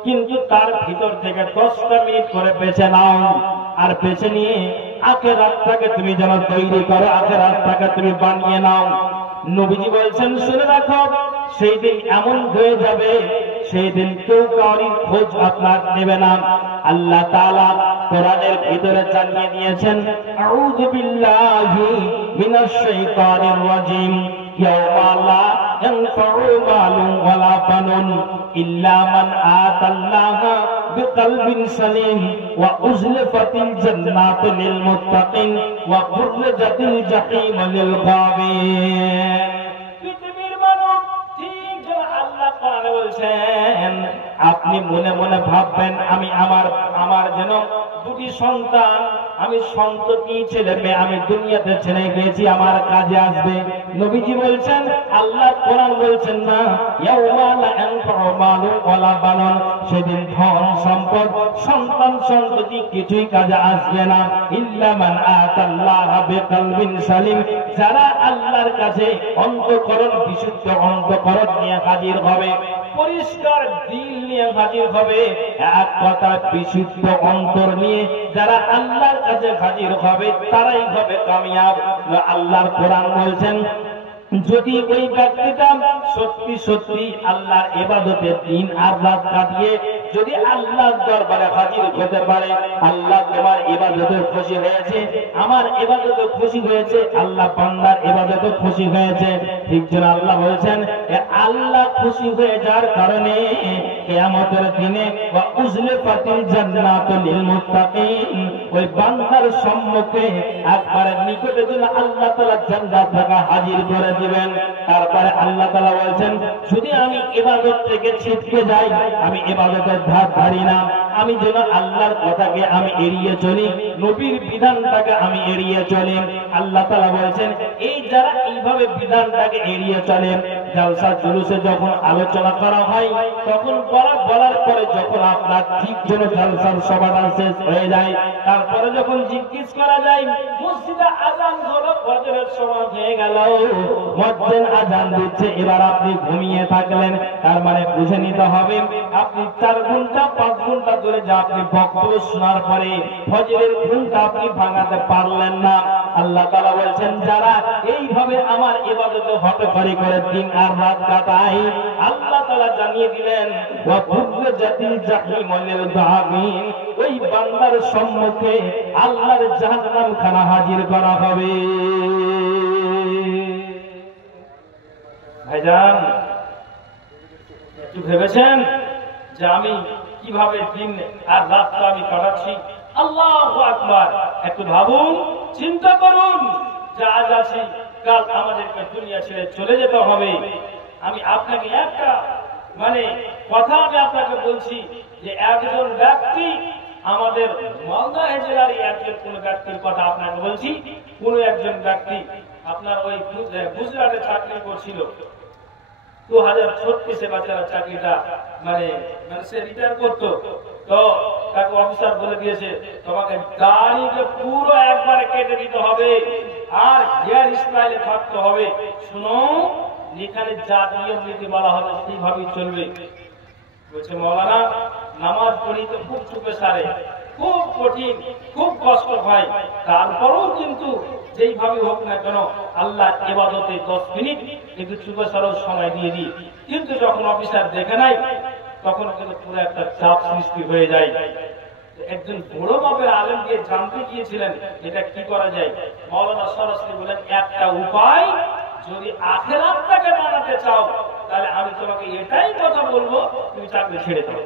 কিন্তু তার ভিতর থেকে 10টা মিনিট করে বেছে নাও। আর বেছে নিয়ে আখিরাতটাকে তুমি যেন তৈরি করো, আখিরাতটাকে তুমি বানিয়ে নাও। নবীজি বলছেন, শুনে রাখো, সেই দিন এমন হয়ে যাবে, সেই দিন কেউ কারোর খোঁজ আপনার নেবে না। আল্লাহ তাআলা কোরআনের ভিতরে জানিয়ে দিয়েছেন, আউযু বিল্লাহি মিনাশ শাইতানির রাজিম, ইয়াওমা লা ইয়ানফাউ মালুন ওয়ালা বানুন ইল্লা মান আতাল্লাহা বিকলবিন সালিম ওয়া উযলিফাতিল জান্নাতু লিল মুত্তাকিন ওয়া বুররিজাতিল জাহিম লিল গাবিন। পৃথিবীর মানুষ ঠিক যেন আল্লাহ কোরআনে বলছেন, আপনি মনে মনে ভাববেন আমি আমার যেন দুটি সন্তান, আমি সন্ততি ছেলে মেয়ে আমি দুনিয়াতে ছেড়ে গেছি, আমার কাজে আসবে। নবীজি বলছেন, আল্লাহ কোরআন বলছেন না, ইয়াউমা লা ইয়ানফাউ মালুন ওয়ালা বানুন, সেদিন ধন সম্পদ সন্তান সন্ততি কিছুই কাজে আসবে না। ইল্লা মান আতাল্লাহা বিকলবিন সালিম, যারা আল্লাহর কাছে অন্তঃকরণ বিশুদ্ধ অন্তঃকরণ নিয়ে হাজির হবে, পরিষ্কার দিল নিয়ে হাজির হবে, এক কথা বিশুদ্ধ অন্তর নিয়ে যারা আল্লাহর কাছে হাজির হবে তারাই হবে কামিয়াব। আল্লাহর কোরআন বলছেন, যদি ওই ব্যক্তিটা সত্যি সত্যি আল্লাহর ইবাদতে দিন আর রাত কাটিয়ে যদি আল্লাহর দরবারে হাজির হতে পারে, আল্লাহ তোমার ইবাদতে খুশি হয়েছে, আমার ইবাদতে খুশি হয়েছে, আল্লাহ বান্দার ইবাদতে খুশি হয়েছে। ঠিক যেন আল্লাহ বলছেন, আল্লাহ খুশি হয়ে যাওয়ার কারণে কিয়ামতের দিনে ওয়া উযলিফাতিল জান্নাতু লিল মুত্তাকিন, ওই বান্দার সম্মুখে একবারে নিকটে যেন আল্লাহ তাআলা জান্নাত থেকে হাজির করে দিবেন। তারপরে আল্লাহ তাআলা বলছেন, যদি আমি ইবাদত থেকে ছিটকে যাই, আমি ইবাদতের ধার ধারি না, আমি যেন আল্লাহর কথাকে আমি এড়িয়ে চলি, নবীর বিধানটাকে আমি এড়িয়ে চলি। আল্লাহ তাআলা বলছেন, এই যারা এইভাবে বিধানটাকে এড়িয়ে চলে, জালসা জুলুসে যখন আলোচনা করা হয়, তখন বলার পরে যখন আপনার ঠিক যেন জালসার সভাটা শেষ হয়ে যায়, তারপরে যখন জিজ্ঞেস করা যায় মসজিদে আযান হলো, ফজরের সময় হয়ে গেল, মুয়াজ্জিন আযান দিচ্ছে, এবার আপনি ঘুমিয়ে থাকলেন, তার মানে বুঝে নিতে হবে আপনি 4 ঘন্টা 5 ঘন্টা ধরে যা আপনি বক্তব্য শোনার পরে ফজরের ঘুমটা আপনি ভাঙাতে পারলেন না। আল্লাহ তাআলা বলছেন, যারা এইভাবে আমার ইবাদতে হটকারি করে দিন আর রাত কাটায়, আল্লাহ তাআলা জানিয়ে দিলেন, ওয়া বুররিজাতিল জাহিম লিল গাবিন, ওই বান্দার সম্মুখে আল্লাহর জাহান্নাম খানা হাজির করা হবে। ভাইজান, একটু ভেবেছেন যে আমি কিভাবে দিন আর রাতটা আমি কাটাচ্ছি? আল্লাহু আকবার। একটু ভাবুন, চিন্তা করুন যে আজ আছি, কাল আমাদেরকে দুনিয়া ছেড়ে চলে যেতে হবে। আমি আপনাকে একটা কথা আমি আপনাকে বলছি যে একজন ব্যক্তি, আমাদের মালদা জেলার একজন কোন ব্যক্তির কথা আপনাকে বলছি, কোন একজন ব্যক্তি আপনার ওই গুজরাটে চাকরি করছিল। 2036 বাচ্চারা চাকরিটা সে রিটায়ার করতো, তো তাকে অফিসার বলে দিয়েছে, তোমাকে দাড়িকে পুরো একবারে কেটে দিতে হবে আর হেয়ার স্টাইলে থাকতে হবে। শুনো, এখানে যা নিয়ম নীতি বলা হবে সেইভাবেই চলবে। বলছে, মৌলানা নামাজ পড়ি তো খুব চুপে সারে, খুব কঠিন, খুব কষ্ট হয়, তারপরেও কিন্তু যেইভাবে হোক না কেন আল্লাহ ইবাদতে 10 মিনিট একটু চুপে সারো সময় দিয়ে দিই। কিন্তু যখন অফিসার দেখে নাই তখন কিন্তু পুরো একটা চাপ সৃষ্টি হয়ে যায়। একজন বড় মাপের আলেমকে জানতে গিয়েছিলেন এটা কি করা যায়। মাওলানা সরাসরি বলেন, একটা উপায়, যদি আখিরাতটাকে বানাতে চাও তাহলে আমি তোমাকে এটাই কথা বলবো, তুমি চাকরি ছেড়ে দাও,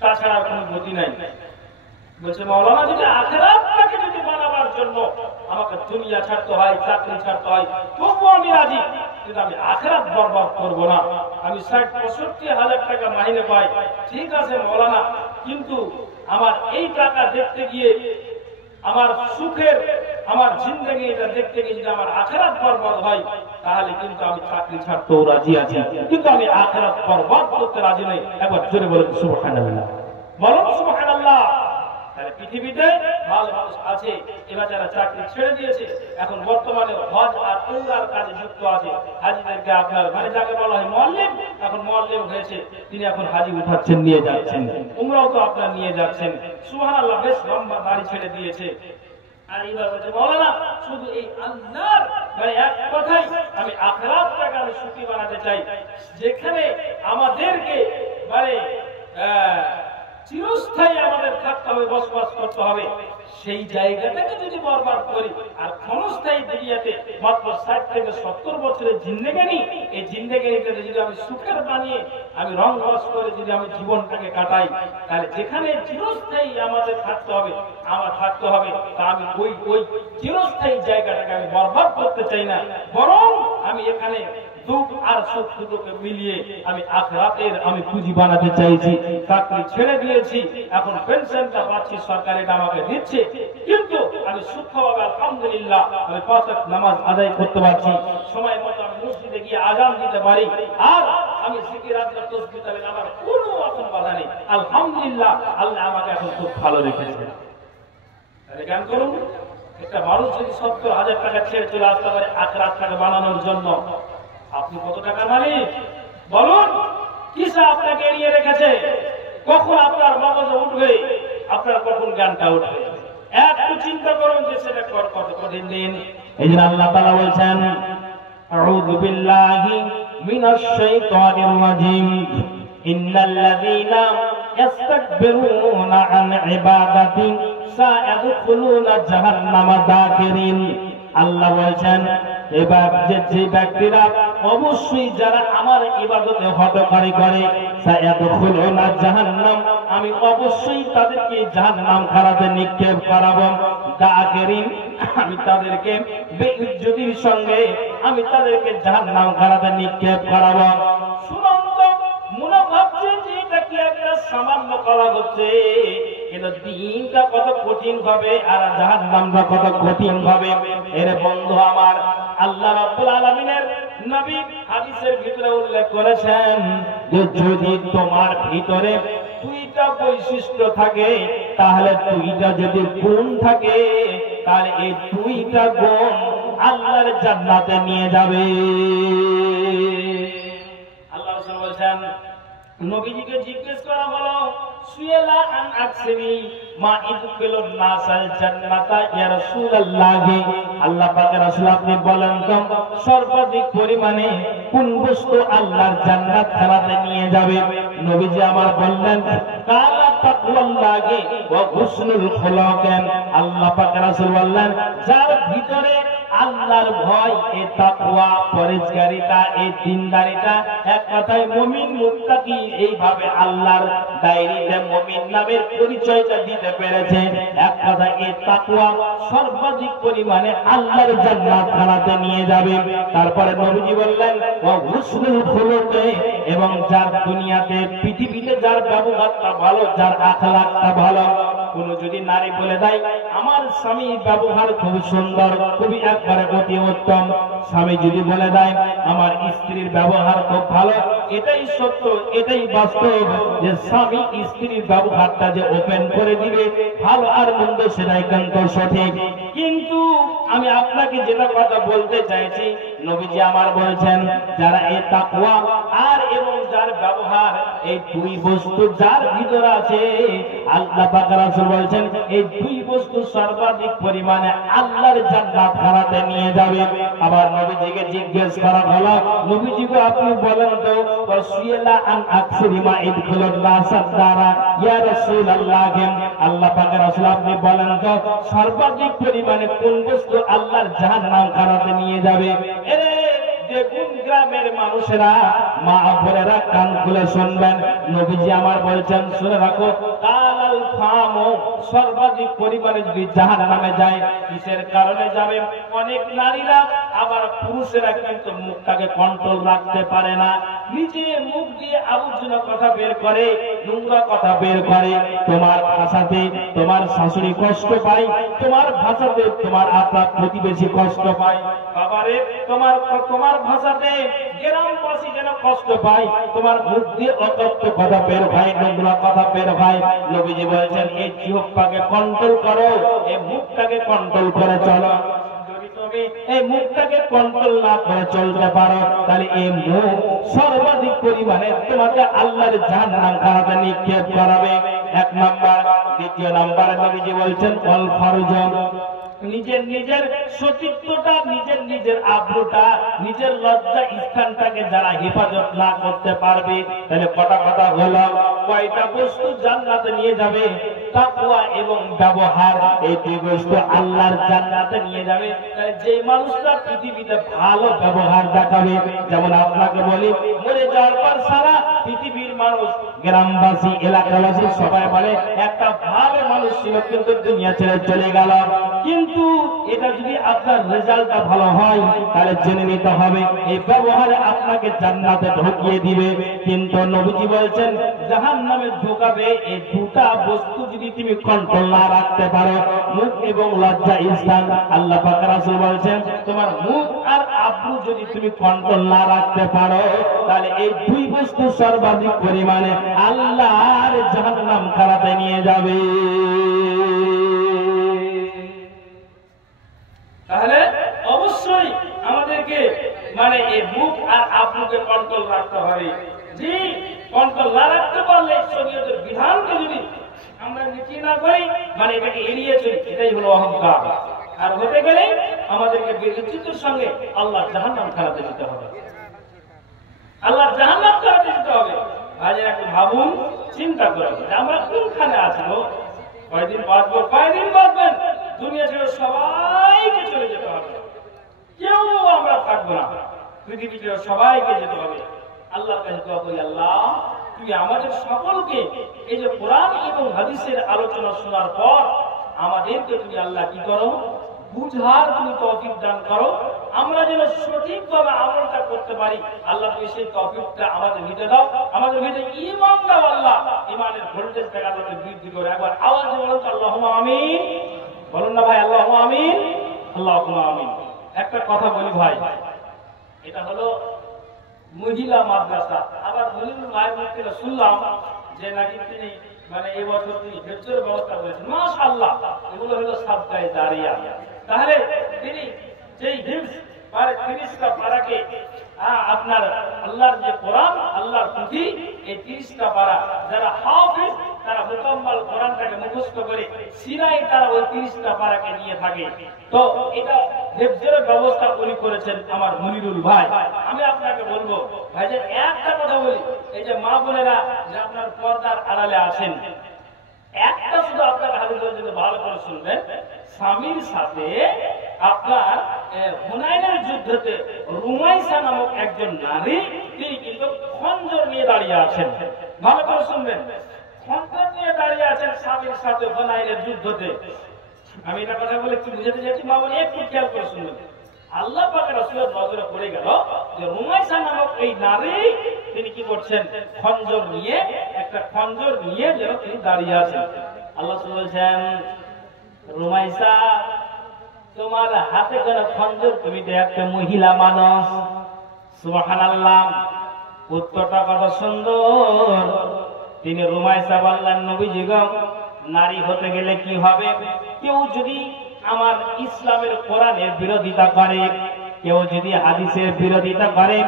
তাছাড়া কোনো গতি নাই। বলছে মাওলানা, যদি আখিরাতটাকে যদি বানাবার জন্য আমাকে দুনিয়া ছাড়তে হয়, চাকরি ছাড়তে হয়, তবুও আমি রাজি, কিন্তু আমি আখিরাত বরবাদ করব না। আমি 60-65 হাজার টাকা মাইনে পাই, ঠিক আছে মাওলানা, কিন্তু আমার এই টাকা দেখতে গিয়ে আমার সুখের আমার জিন্দেগি এটা দেখতে গিয়ে যদি আমার আখিরাত বরবাদ হয় তাহলে কিন্তু আমি চাকরি ছাড়তেও রাজি আছি, কিন্তু আমি আখিরাত বরবাদ করতে রাজি নই। একবার জোরে বলুন সুবহানাল্লাহ, বলুন সুবহানাল্লাহ। তাহলে পৃথিবীতে ভালো মানুষ আছে এবার যারা চাকরি ছেড়ে দিয়েছে, এখন বর্তমানে হজ আর উমরার কাজে যুক্ত আছে। হাজিদেরকে আপনার মানে যাকে বলা হয় মুআল্লিম, এখন মুআল্লিম হয়েছে, তিনি এখন হাজি উঠাচ্ছেন, নিয়ে যাচ্ছেন, উমরাও তো আপনার নিয়ে যাচ্ছেন। সুবহানাল্লাহ, বেশ লম্বা দাড়ি ছেড়ে দিয়েছে। আর এবার বলছে মাওলানা, শুধু এই আল্লাহর মানে এক কথাই আমি আখিরাতটাকে আমি সুখী বানাতে চাই, যেখানে আমাদেরকে মানে চিরস্থায়ী আমাদের থাকতে হবে, বসবাস করতে হবে, সেই জায়গাটাকে যদি বরবাদ করি আর ক্ষণস্থায়ী দুনিয়াতে মাত্র 60 থেকে 70 বছরের জিন্দেগানি, এই জিন্দেগানিটাকে যদি আমি সুখের বানিয়ে আমি রং রস করে যদি আমি জীবনটাকে কাটাই, তাহলে যেখানে চিরস্থায়ী আমাদের থাকতে হবে, আমার থাকতে হবে, তা আমি ওই চিরস্থায়ী জায়গাটাকে আমি বরবাদ করতে চাই না, বরং আমি এখানে দুঃখ আর সুখ দুটোকে মিলিয়ে আমি আখিরাতের আমি পুঁজি বানাতে চাইছি। চাকরি ছেড়ে দিয়েছি, এখন পেনশনটা পাচ্ছি, সরকার এটা আমাকে দিচ্ছে, কিন্তু আমি সুখভাবে আলহামদুলিল্লাহ আমি 5 ওয়াক্ত নামাজ আদায় করতে পারছি, সময় মতো আমি মসজিদে গিয়ে আযান দিতে পারি, আর আমি জিকির আজকার তাসবিহ তাহলে আমার কোনো রকম বাধা নেই। আলহামদুলিল্লাহ, আল্লাহ আমাকে এখন খুব ভালো রেখেছে। তাহলে জ্ঞান করুন, একটা মানুষ যদি 70,000 টাকা ছেড়ে চলে আসতে পারে আখিরাতটাকে বানানোর জন্য, আপনি কত টাকা মালিক বলুন? কিসে আপনাকে এড়িয়ে রেখেছে? কখন আপনার মগজে উঠবে, আপনার কখন জ্ঞানটা উঠবে, একটু চিন্তা করুন যে সেটা কত কঠিন দিন। এই জন্য আল্লাহ তাআলা বলছেন, আউযু বিল্লাহি মিনাশ শাইতানির রাজিম, ইন্নাল্লাযীনা ইস্তাকবিরুনা আন ইবাদাতি সায়াদখুলুনা জাহান্নামা দাখিরিন। আল্লাহ বলছেন, এবার যে ব্যক্তিরা অবশ্যই যারা আমার ইবাদতে হটকারি করে, সায়াদখুলুনা জাহান্নাম, আমি অবশ্যই তাদেরকে জাহান্নাম খারাতে নিক্ষেপ করাবো, দাখিরিন, আমি তাদেরকে বেইজ্জতির সঙ্গে আমি তাদেরকে জাহান্নাম খারাতে নিক্ষেপ করাবো। শুনুন তো, মনে ভাবছেন যে এটা কি একটা সামান্য করা হচ্ছে, কিন্তু দিনটা কত কঠিন হবে আর জাহান্নামটা কত কঠিন হবে। এর বন্ধু আমার, আল্লাহ রাব্বুল আলামিনের নবী হাদিসের ভিতরে উল্লেখ করেছেন যে যদি তোমার ভিতরে 2টা বৈশিষ্ট্য থাকে, তাহলে 2টা যদি গুণ থাকে, তাহলে এই 2টা গুণ আল্লাহর জান্নাতে নিয়ে যাবে। আল্লাহ রাসূল বলেন, নবীজিকে জিজ্ঞেস করা হলো, সুয়েলা আন আকসিমি মা ইদখিলুন নাসাল জান্নাতা ইয়া রাসূলুল্লাহ, আল্লাহ পাকের রাসূল আপনি বলেন তো সর্বাধিক পরিমাণে কোন বস্তু আল্লাহর জান্নাত খানাতে নিয়ে যাবে? নবীজি আমার বললেন, কালা তাকওয়াল্লাহি ওয়া হুসনুল খুলুক। আল্লাহ পাকের রাসূল বললেন, যার ভিতরে আল্লাহর ভয়, এই তাকওয়া, পরহেজগারিতা, এই দিনদারিতা, এক কথায় মুমিন মুত্তাকি, এইভাবে আল্লাহর ডায়েরিতে মুমিন নামের পরিচয়টা দিতে পেরেছে, এক কথায় এই তাকওয়া সর্বাধিক পরিমাণে আল্লাহর জান্নাত খানাতে নিয়ে যাবে। তারপরে নবীজি বললেন, ওয়া হুসনুল খুলুক, এবং যার দুনিয়াতে পৃথিবীতে যার ব্যবহারটা ভালো, যার আখলাকটা ভালো। কোন যদি নারী বলে দেয় আমার স্বামী ব্যবহার খুব সুন্দর, খুবই একবারে অতি উত্তম, স্বামী যদি বলে দেয় আমার স্ত্রীর ব্যবহার খুব ভালো, এটাই সত্য, এটাই বাস্তব যে স্বামী স্ত্রীর ব্যবহারটা যে ওপেন করে দিবে ভালো আর মন্দ সেটা একান্ত সঠিক। কিন্তু আমি আপনাকে যেটা কথা বলতে চাইছি, নবীজি আমার বলছেন যারা এই তাকওয়া আর এবং যার ব্যবহার এই দুই বস্তু যার ভিতরে আছে, আল্লাহ পাক রাসূল বলছেন এই দুই বস্তু সর্বাধিক পরিমাণে আল্লাহর জান্নাত খানাতে নিয়ে যাবে। আবার নবীজিকে জিজ্ঞেস করা হলো, নবীজিকে আপনি বলেন তো রাসূলুল্লাহ আন আকসিরিমা ইদখুলুন নাসাদারা ইয়া রাসূলুল্লাহ, আল্লাহ পাক রাসূল আপনি বলেন তো সর্বাধিক পরিমাণে কোন বস্তু আল্লাহর জাহান্নাম খানাতে নিয়ে যাবে? এরে দেখুন গ্রামের মানুষেরা, মা বোনেরা কান খুলে শুনবেন, নবীজি আমার বলছেন শুনে রাখো, কালাল ফামু সর্বাধিক পরিমাণে যদি জাহান্নামে যায় কিসের কারণে যাবে? অনেক নারীরা আবার পুরুষেরা কিন্তু মুখটাকে কন্ট্রোল রাখতে পারে না, নিজে মুখ দিয়ে আবর্জনা কথা বের করে, নোংরা কথা বের করে। তোমার ভাষাতে তোমার শাশুড়ি কষ্ট পায়, তোমার ভাষাতে তোমার আপনার প্রতিবেশী কষ্ট পায়, বাবারে তোমার ভাষাতে গ্রামবাসী যেন কষ্ট পায়, তোমার মুখ দিয়ে অতত্ব কথা বের হয়, নোংরা কথা বের হয়। নবীজি বলছেন এই জিহ্বাকে কন্ট্রোল করো, এই মুখটাকে কন্ট্রোল করে চলো। যদি তুমি এই মুখটাকে কন্ট্রোল না করে চলতে পারো তাহলে এই মুখ সর্বাধিক পরিমাণে তোমাকে আল্লাহর জাহান্নাম খানাতে নিক্ষেপ করাবে। এক নাম্বার। দ্বিতীয় নাম্বারে নবীজি বলছেন অল ফারজ, নিজের সতীত্বটা, নিজের আব্রুটা, নিজের লজ্জা স্থানটাকে যারা হেফাজত না করতে পারবে তাহলে কটা কথা হলো, কয়টা বস্তু জান্নাতে নিয়ে যাবে? তাকওয়া এবং ব্যবহার, এই দুই বস্তু আল্লাহর জান্নাতে নিয়ে যাবে। যে মানুষটা পৃথিবীতে ভালো ব্যবহার দেখাবে, যেমন আপনাকে বলি মরে যাওয়ার পর সারা পৃথিবীর মানুষ, গ্রামবাসী, এলাকাবাসী সবাই বলে একটা ভালো মানুষ ছিল কিন্তু দুনিয়া ছেড়ে চলে গেল। কিন্তু এটা যদি আপনার রেজাল্টটা ভালো হয় তাহলে জেনে নিতে হবে এই ব্যবহারে আপনাকে জান্নাতে ঢুকিয়ে দিবে। কিন্তু নবীজি বলছেন জাহান্নামে ঢোকাবে এই দুটা বস্তু যদি তুমি কন্ট্রোল না রাখতে পারো, মুখ এবং লজ্জা স্থান। আল্লাহ পাক রাসূল বলছেন তোমার মুখ আর আব্রু যদি তুমি কন্ট্রোল না রাখতে পারো তাহলে এই দুই বস্তু সর্বাধিক পরিমাণে আল্লাহর জাহান্নাম খানাতে নিয়ে যাবে। তাহলে অবশ্যই আমাদেরকে মানে এই মুখ আর আব্রুকে কন্ট্রোল রাখতে হবে। জি, কন্ট্রোল না রাখতে পারলে শরীয়তের বিধানকে যদি আমরা নীতি না করি, মানে এটাকে এড়িয়ে চলি, এটাই হলো অহংকার। আর হতে গেলে আমাদেরকে বিচিত্রের সঙ্গে আল্লাহ জাহান্নাম খানাতে যেতে হবে, আল্লাহ জাহান্নাম খানাতে যেতে হবে। ভাইয়ের একটু ভাবুন, চিন্তা করুন আমরা কোনখানে আছি গো? কয়দিন বাঁচবো? কয়দিন বাঁচবেন? দুনিয়া ছেড়ে সবাইকে চলে যেতে হবে, কেউ আমরা থাকবো না, পৃথিবী ছেড়ে সবাইকে যেতে হবে। আল্লাহর কাছে দোয়া করি, আল্লাহ তুমি আমাদের সকলকে এই যে কোরআন এবং হাদিসের আলোচনা শোনার পর আমাদেরকে তুমি আল্লাহ কি করো, বুঝার তুমি তৌফিক দান করো, আমরা যেন সঠিকভাবে আমলটা করতে পারি। আল্লাহ তুমি সেই তৌফিকটা আমাদের ভিতরে দাও, আমাদের ভিতরে ঈমান দাও। আল্লাহ ঈমানের ভোল্টেজটাকে আল্লাহ বৃদ্ধি করে। একবার আওয়াজে বলুন আল্লাহুম্মা আমিন, বলুন না ভাই আল্লাহুম্মা আমিন, আল্লাহুম্মা আমিন। একটা কথা বলি ভাই, এটা হলো মহিলা মাদ্রাসা। আবার মহিলা মায়ের মুখ থেকে শুনলাম যে নাকি তিনি মানে এবছর তিনি হেফজের ব্যবস্থা করেছেন, মাশাআল্লাহ। এগুলো হলো সাদকায়ে জারিয়া। তাহলে তিনি যেই হিফজ পারে 30টা পারাকে আপনার আল্লাহর যে কোরআন, আল্লাহর পুঁথি, এই 30টা পারা যারা হাফেজ তারা মুকাম্মাল কোরআনটাকে মুখস্থ করে সিরায় তারা ওই 30টা পারাকে নিয়ে থাকে। তো এটা হেফজের ব্যবস্থা উনি করেছেন আমার মনিরুল ভাই। আমি আপনাকে বলবো ভাই যে একটা কথা বলি, এই যে মা বোনেরা যে আপনার পর্দার আড়ালে আছেন, একটা শুধু আপনার হাদিসের জন্য ভালো করে শুনবেন। স্বামীর সাথে আপনার হুনাইনের যুদ্ধতে রুমাইসা নামক একজন নারী, তিনি কিন্তু খঞ্জর নিয়ে দাঁড়িয়ে আছেন। ভালো করে শুনবেন, খঞ্জর নিয়ে দাঁড়িয়ে আছেন স্বামীর সাথে হুনাইনের যুদ্ধতে। আমি এটা কথা বলে একটু বুঝাতে চাইছি, মা বোন একটু খেয়াল করে শুনবেন। আল্লাহ পাকের রাসূলের নজরে পড়ে গেল যে রুমাইসা নামক এই নারী তিনি কি করছেন, খঞ্জর নিয়ে, একটা খঞ্জর নিয়ে যেন তিনি দাঁড়িয়ে আছেন। আল্লাহ বলছেন রুমাইসা তোমার হাতে কেন খঞ্জর, তুমি তো একটা মহিলা মানুষ। সুবহানাল্লাহ। উত্তরটা কত সুন্দর। তিনি রুমাইসা বললেন, নবীজি গো, নারী হতে গেলে কি হবে? কেউ যদি আমার ইসলামের কোরআনের বিরোধিতা করে, কেউ যদি হাদিসের বিরোধিতা করে,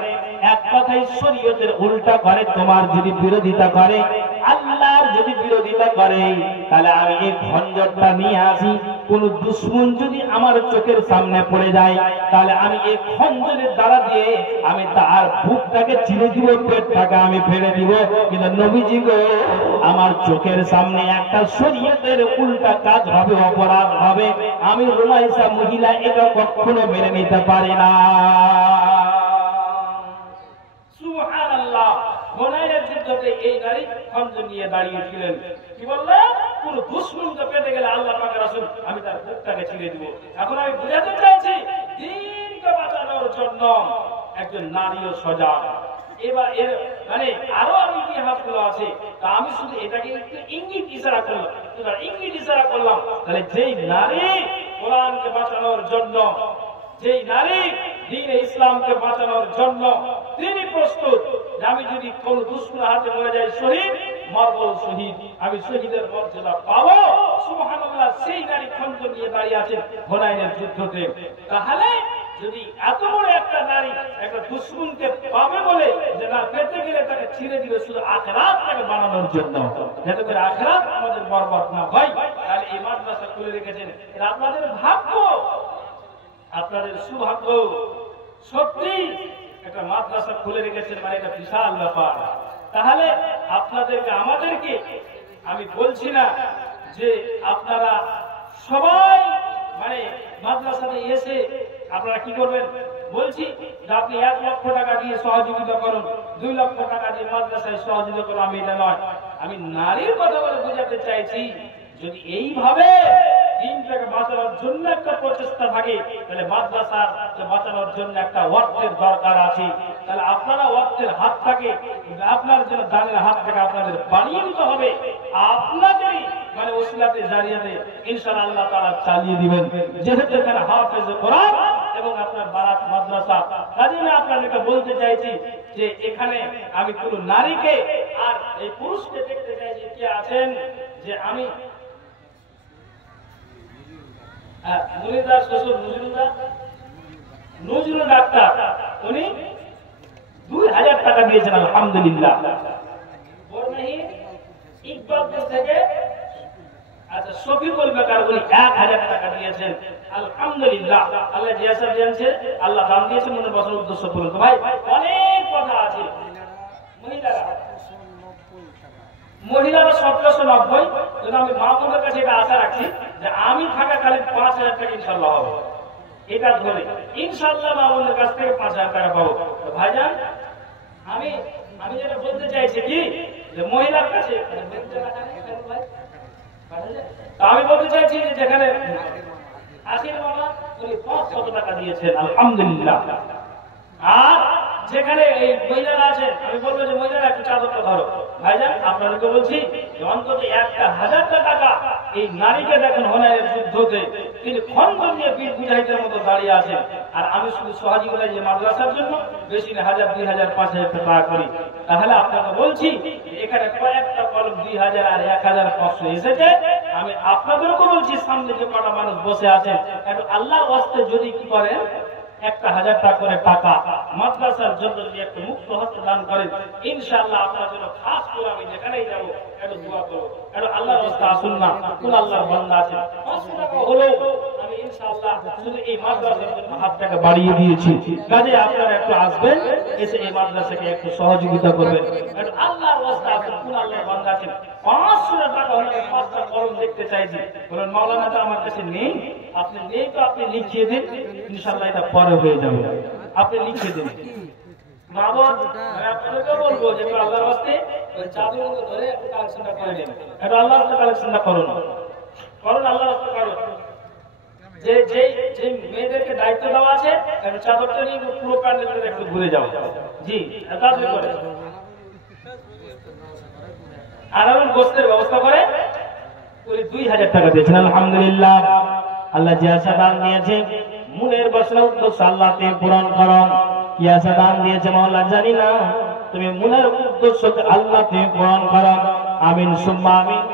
এক কথাই শরীয়তের উল্টা করে, তোমার যদি বিরোধিতা করে, আল্লাহর যদি বিরোধিতা করে, তাহলে আমি এই খঞ্জরটা নিয়ে আসি। কোন দুশমন যদি আমার চোখের সামনে পড়ে যায়, তাহলে আমি এই খঞ্জরের দ্বারা দিয়ে আমি তার বুকটাকে চিরে দিব, পেটটাকে আমি ফেলে দিব। কিন্তু নবীজি গো, আমার চোখের সামনে একটা শরীয়তের উল্টা কাজ হবে, অপরাধ হবে, আমি রুমাইসা মহিলা এটা কখনো মেনে নিতে পারি না। সুবহানাল্লাহ। হুনাইনের যুদ্ধে এই নারী খঞ্জর নিয়ে দাঁড়িয়েছিলেন। কি বললেন? কোন দুশমনকে পেতে গেলে আল্লাহ পাকের রাসূল আমি তার বুকটাকে ছিঁড়ে দিব। এখন আমি বুঝাতে চাইছি, দ্বীনকে বাঁচানোর জন্য একজন নারীও সজাগ। এবার এর মানে আরো আমি ইতিহাসগুলো আছে, তা আমি শুধু এটাকে একটু ইঙ্গিত ইশারা করলাম। তাহলে যেই নারী কোরআনকে বাঁচানোর জন্য, যেই নারী দ্বীনে ইসলামকে বাঁচানোর জন্য তিনি প্রস্তুত, যে আমি যদি কোন দুশমনের হাতে মরে যাই শহীদ, মরবো শহীদ, আমি শহীদের মর্যাদা পাবো। সুবহানাল্লাহ। সেই নারী খঞ্জর নিয়ে দাঁড়িয়ে আছেন হুনাইনের যুদ্ধতে। তাহলে যদি এত বড় একটা নারী একটা দুশমনকে পাবে বলে যে না, পেতে গেলে তাকে ছিঁড়ে দিবে শুধু আখিরাতটাকে বানানোর জন্য, যাতে করে আখিরাত আমাদের বরবাদ না হয়, তাহলে এই মাদ্রাসা খুলে রেখেছেন। এটা আপনাদের ভাগ্য, আপনাদের সৌভাগ্য। সত্যি একটা মাদ্রাসা খুলে রেখেছেন, মানে এটা বিশাল ব্যাপার। তাহলে আপনাদেরকে, আমাদেরকে আমি বলছি না যে আপনারা সবাই মানে মাদ্রাসাতে এসে আপনারা কি করবেন, বলছি যে আপনি 1 লক্ষ টাকা দিয়ে সহযোগিতা করুন, 2 লক্ষ টাকা দিয়ে মাদ্রাসায় সহযোগিতা করুন, আমি এটা নয়। আমি নারীর কথা বলে বোঝাতে চাইছি, যদি এইভাবে দিনটাকে বাঁচানোর জন্য একটা প্রচেষ্টা থাকে, তাহলে মাদ্রাসাকে বাঁচানোর জন্য একটা অর্থের দরকার আছে। তাহলে আপনারা অর্থের হাতটাকে, আপনার জন্য দানের হাতটাকে আপনাদের বাড়িয়ে দিতে হবে। আপনাদেরই মানে ওসিলাতে জারিয়াতে ইনশাআল্লাহ আল্লাহ তাআলা চালিয়ে দিবেন। যেহেতু এখানে হাফেজ কোরআন এবং আপনার বারাত মাদ্রাসা, কাজে আমি আপনাদেরকে বলতে চাইছি যে এখানে আমি কোনো নারীকে আর এই পুরুষকে দেখতে চাইছি কে আছেন, যে আমি মুনিদার শ্বশুর নজরুল ডাক্তার, উনি 2000 টাকা দিয়েছেন, আলহামদুলিল্লাহ। ইকবালপুর থেকে আচ্ছা শফিকুল বেকার, উনি 1000 টাকা দিয়েছেন, আলহামদুলিল্লাহ। আল্লাহ জিয়াসা দিয়েছে, আল্লাহ দান দিয়েছে, মনে বসার উদ্দেশ্য পূরণ। তো ভাই অনেক কথা আছে। মহিলারা 1790, কিন্তু আমি মা বোনের কাছে এটা আশা রাখছি যে আমি থাকাকালীন 5000 টাকা ইনশাআল্লাহ হবে। এটা ধরে ইনশাআল্লাহ মা বোনের কাছ থেকে 5000 টাকা পাবো। তো ভাইজান, আমি যেটা বলতে চাইছি কি, যে মহিলার কাছে আমি বলতে চাইছি যে যেখানে আসির বাবা উনি 500 টাকা দিয়েছেন, আলহামদুলিল্লাহ। আর যেখানে এই মহিলারা আছেন, আমি বলবো যে মহিলারা একটু চাদরটা ধরো। ভাইজান, আপনাদেরকে বলছি যে অন্তত 1000 টাকা এই নারীকে দেখেন হুনাইনের যুদ্ধতে তিনি খঞ্জর নিয়ে বীর মুজাহিদের মতো দাঁড়িয়ে আছেন। আর আমি শুধু সহযোগিতা যে মাদ্রাসার জন্য বেশি না 1000, 2000, 5000 টাকা করি। তাহলে আপনাকে বলছি এখানে কয়েকটা কলম 2000 আর 1500 এসেছে। আমি আপনাদেরকে বলছি সামনে যে কটা মানুষ বসে আছেন, একটু আল্লাহর ওয়াস্তে যদি কি করেন 1000 টাকা করে টাকা মাদ্রাসার জন্য যদি একটু মুক্ত হস্তে দান করেন, ইনশাআল্লাহ আপনার জন্য খাস করে আমি যেখানেই যাবো একটু দোয়া করবো। একটু আল্লাহর রাস্তা আসুন না, কোন আল্লাহর বান্দা আছে 500 টাকা হলো আমি ইনশাআল্লাহ শুধু এই মাদ্রাসার জন্য হাতটাকে বাড়িয়ে দিয়েছি। কাজে আপনারা একটু আসবেন, এসে এই মাদ্রাসাকে একটু সহযোগিতা করবেন। একটু আল্লাহর রাস্তা আসুন, কোন আল্লাহর বান্দা আছে 500 টাকা হলে 5টা কলম দেখতে চাইছি। বলেন মাওলানা তো আমার কাছে নেই, আপনি নেই তো আপনি লিখিয়ে দিন, ইনশাআল্লাহ এটা পরে হয়ে যাবে। আপনি লিখে দিন। বাবা আমি আপনাদেরকে বলবো যে আল্লাহর রাস্তে ওই চাদরগুলো ধরে একটু কালেকশনটা করে নিন। এটা আল্লাহর রাস্তে কালেকশনটা করুন, আল্লাহর রাস্তে করুন। যে মেয়েদেরকে দায়িত্ব দেওয়া আছে একটু চাদরটা নিয়ে পুরো প্যান্ডেলটা একটু ঘুরে যাও। জি, তাড়াতাড়ি করে। আর এখন গোস্তের ব্যবস্থা করে 2000 টাকা দিয়েছেন, আলহামদুলিল্লাহ। আল্লাহ যে আশা দান দিয়েছে মনের বাসনা উদ্দেশ্য আল্লাহকে পূরণ করো। কি আশা দান দিয়েছে মাওলা জানি না, তুমি মনের উদ্দেশ্য আল্লাহকে পূরণ করো। আমিন সুম্মা আমিন।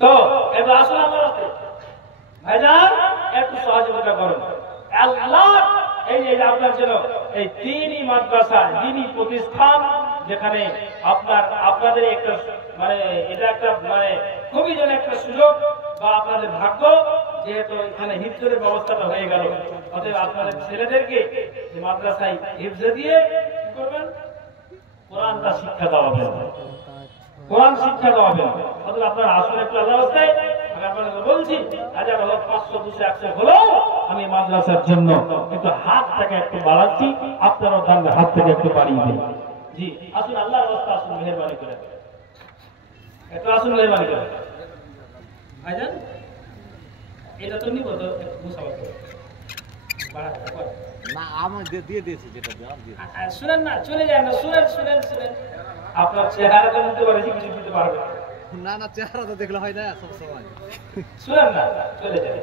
তো এবার আসলে আমার ভাইজান একটু সহযোগিতা করুন। আল্লাহ এই যে আপনার জন্য এই তিনই মাদ্রাসা দ্বীনি প্রতিষ্ঠান, যেখানে আপনাদের একটা মানে এটা একটা মানে খুবই যেন একটা সুযোগ বা আপনাদের ভাগ্য, যেহেতু এখানে হিফজের ব্যবস্থাটা হয়ে গেল। অতএব আপনাদের ছেলেদেরকে এই মাদ্রাসায় হিফজে দিয়ে কি করবেন, কোরআনটা শিক্ষা দেওয়া হবে, কোরআন শিক্ষা দেওয়া হবে। অতএব আপনারা আসলে একটু আল্লাহর রাস্তায় আমি আপনাদের বলছি, 1000 হোক 500 200 100 হলেও আমি মাদ্রাসার জন্য একটু হাত থেকে একটু বাড়াচ্ছি, আপনারাও তাহলে হাত থেকে একটু বাড়িয়ে দিন। জি আসুন, আল্লাহর রাস্তায় আসুন, মেহেরবানি করে একটু আসুন, মেহেরবানি করে। ভাইজান এটা তো নিব তো মুসাফা করে না আমার দিয়ে দিয়েছি, যেটা দেওয়ার দিয়ে শুনেন না, চলে যায় না, শুনেন শুনেন শুনেন। আপনার চেহারা তো নিতে পারে, কিছু দিতে পারবে না। না চেহারা তো দেখলে হয় না সব সময়। শুনেন না, চলে যায়।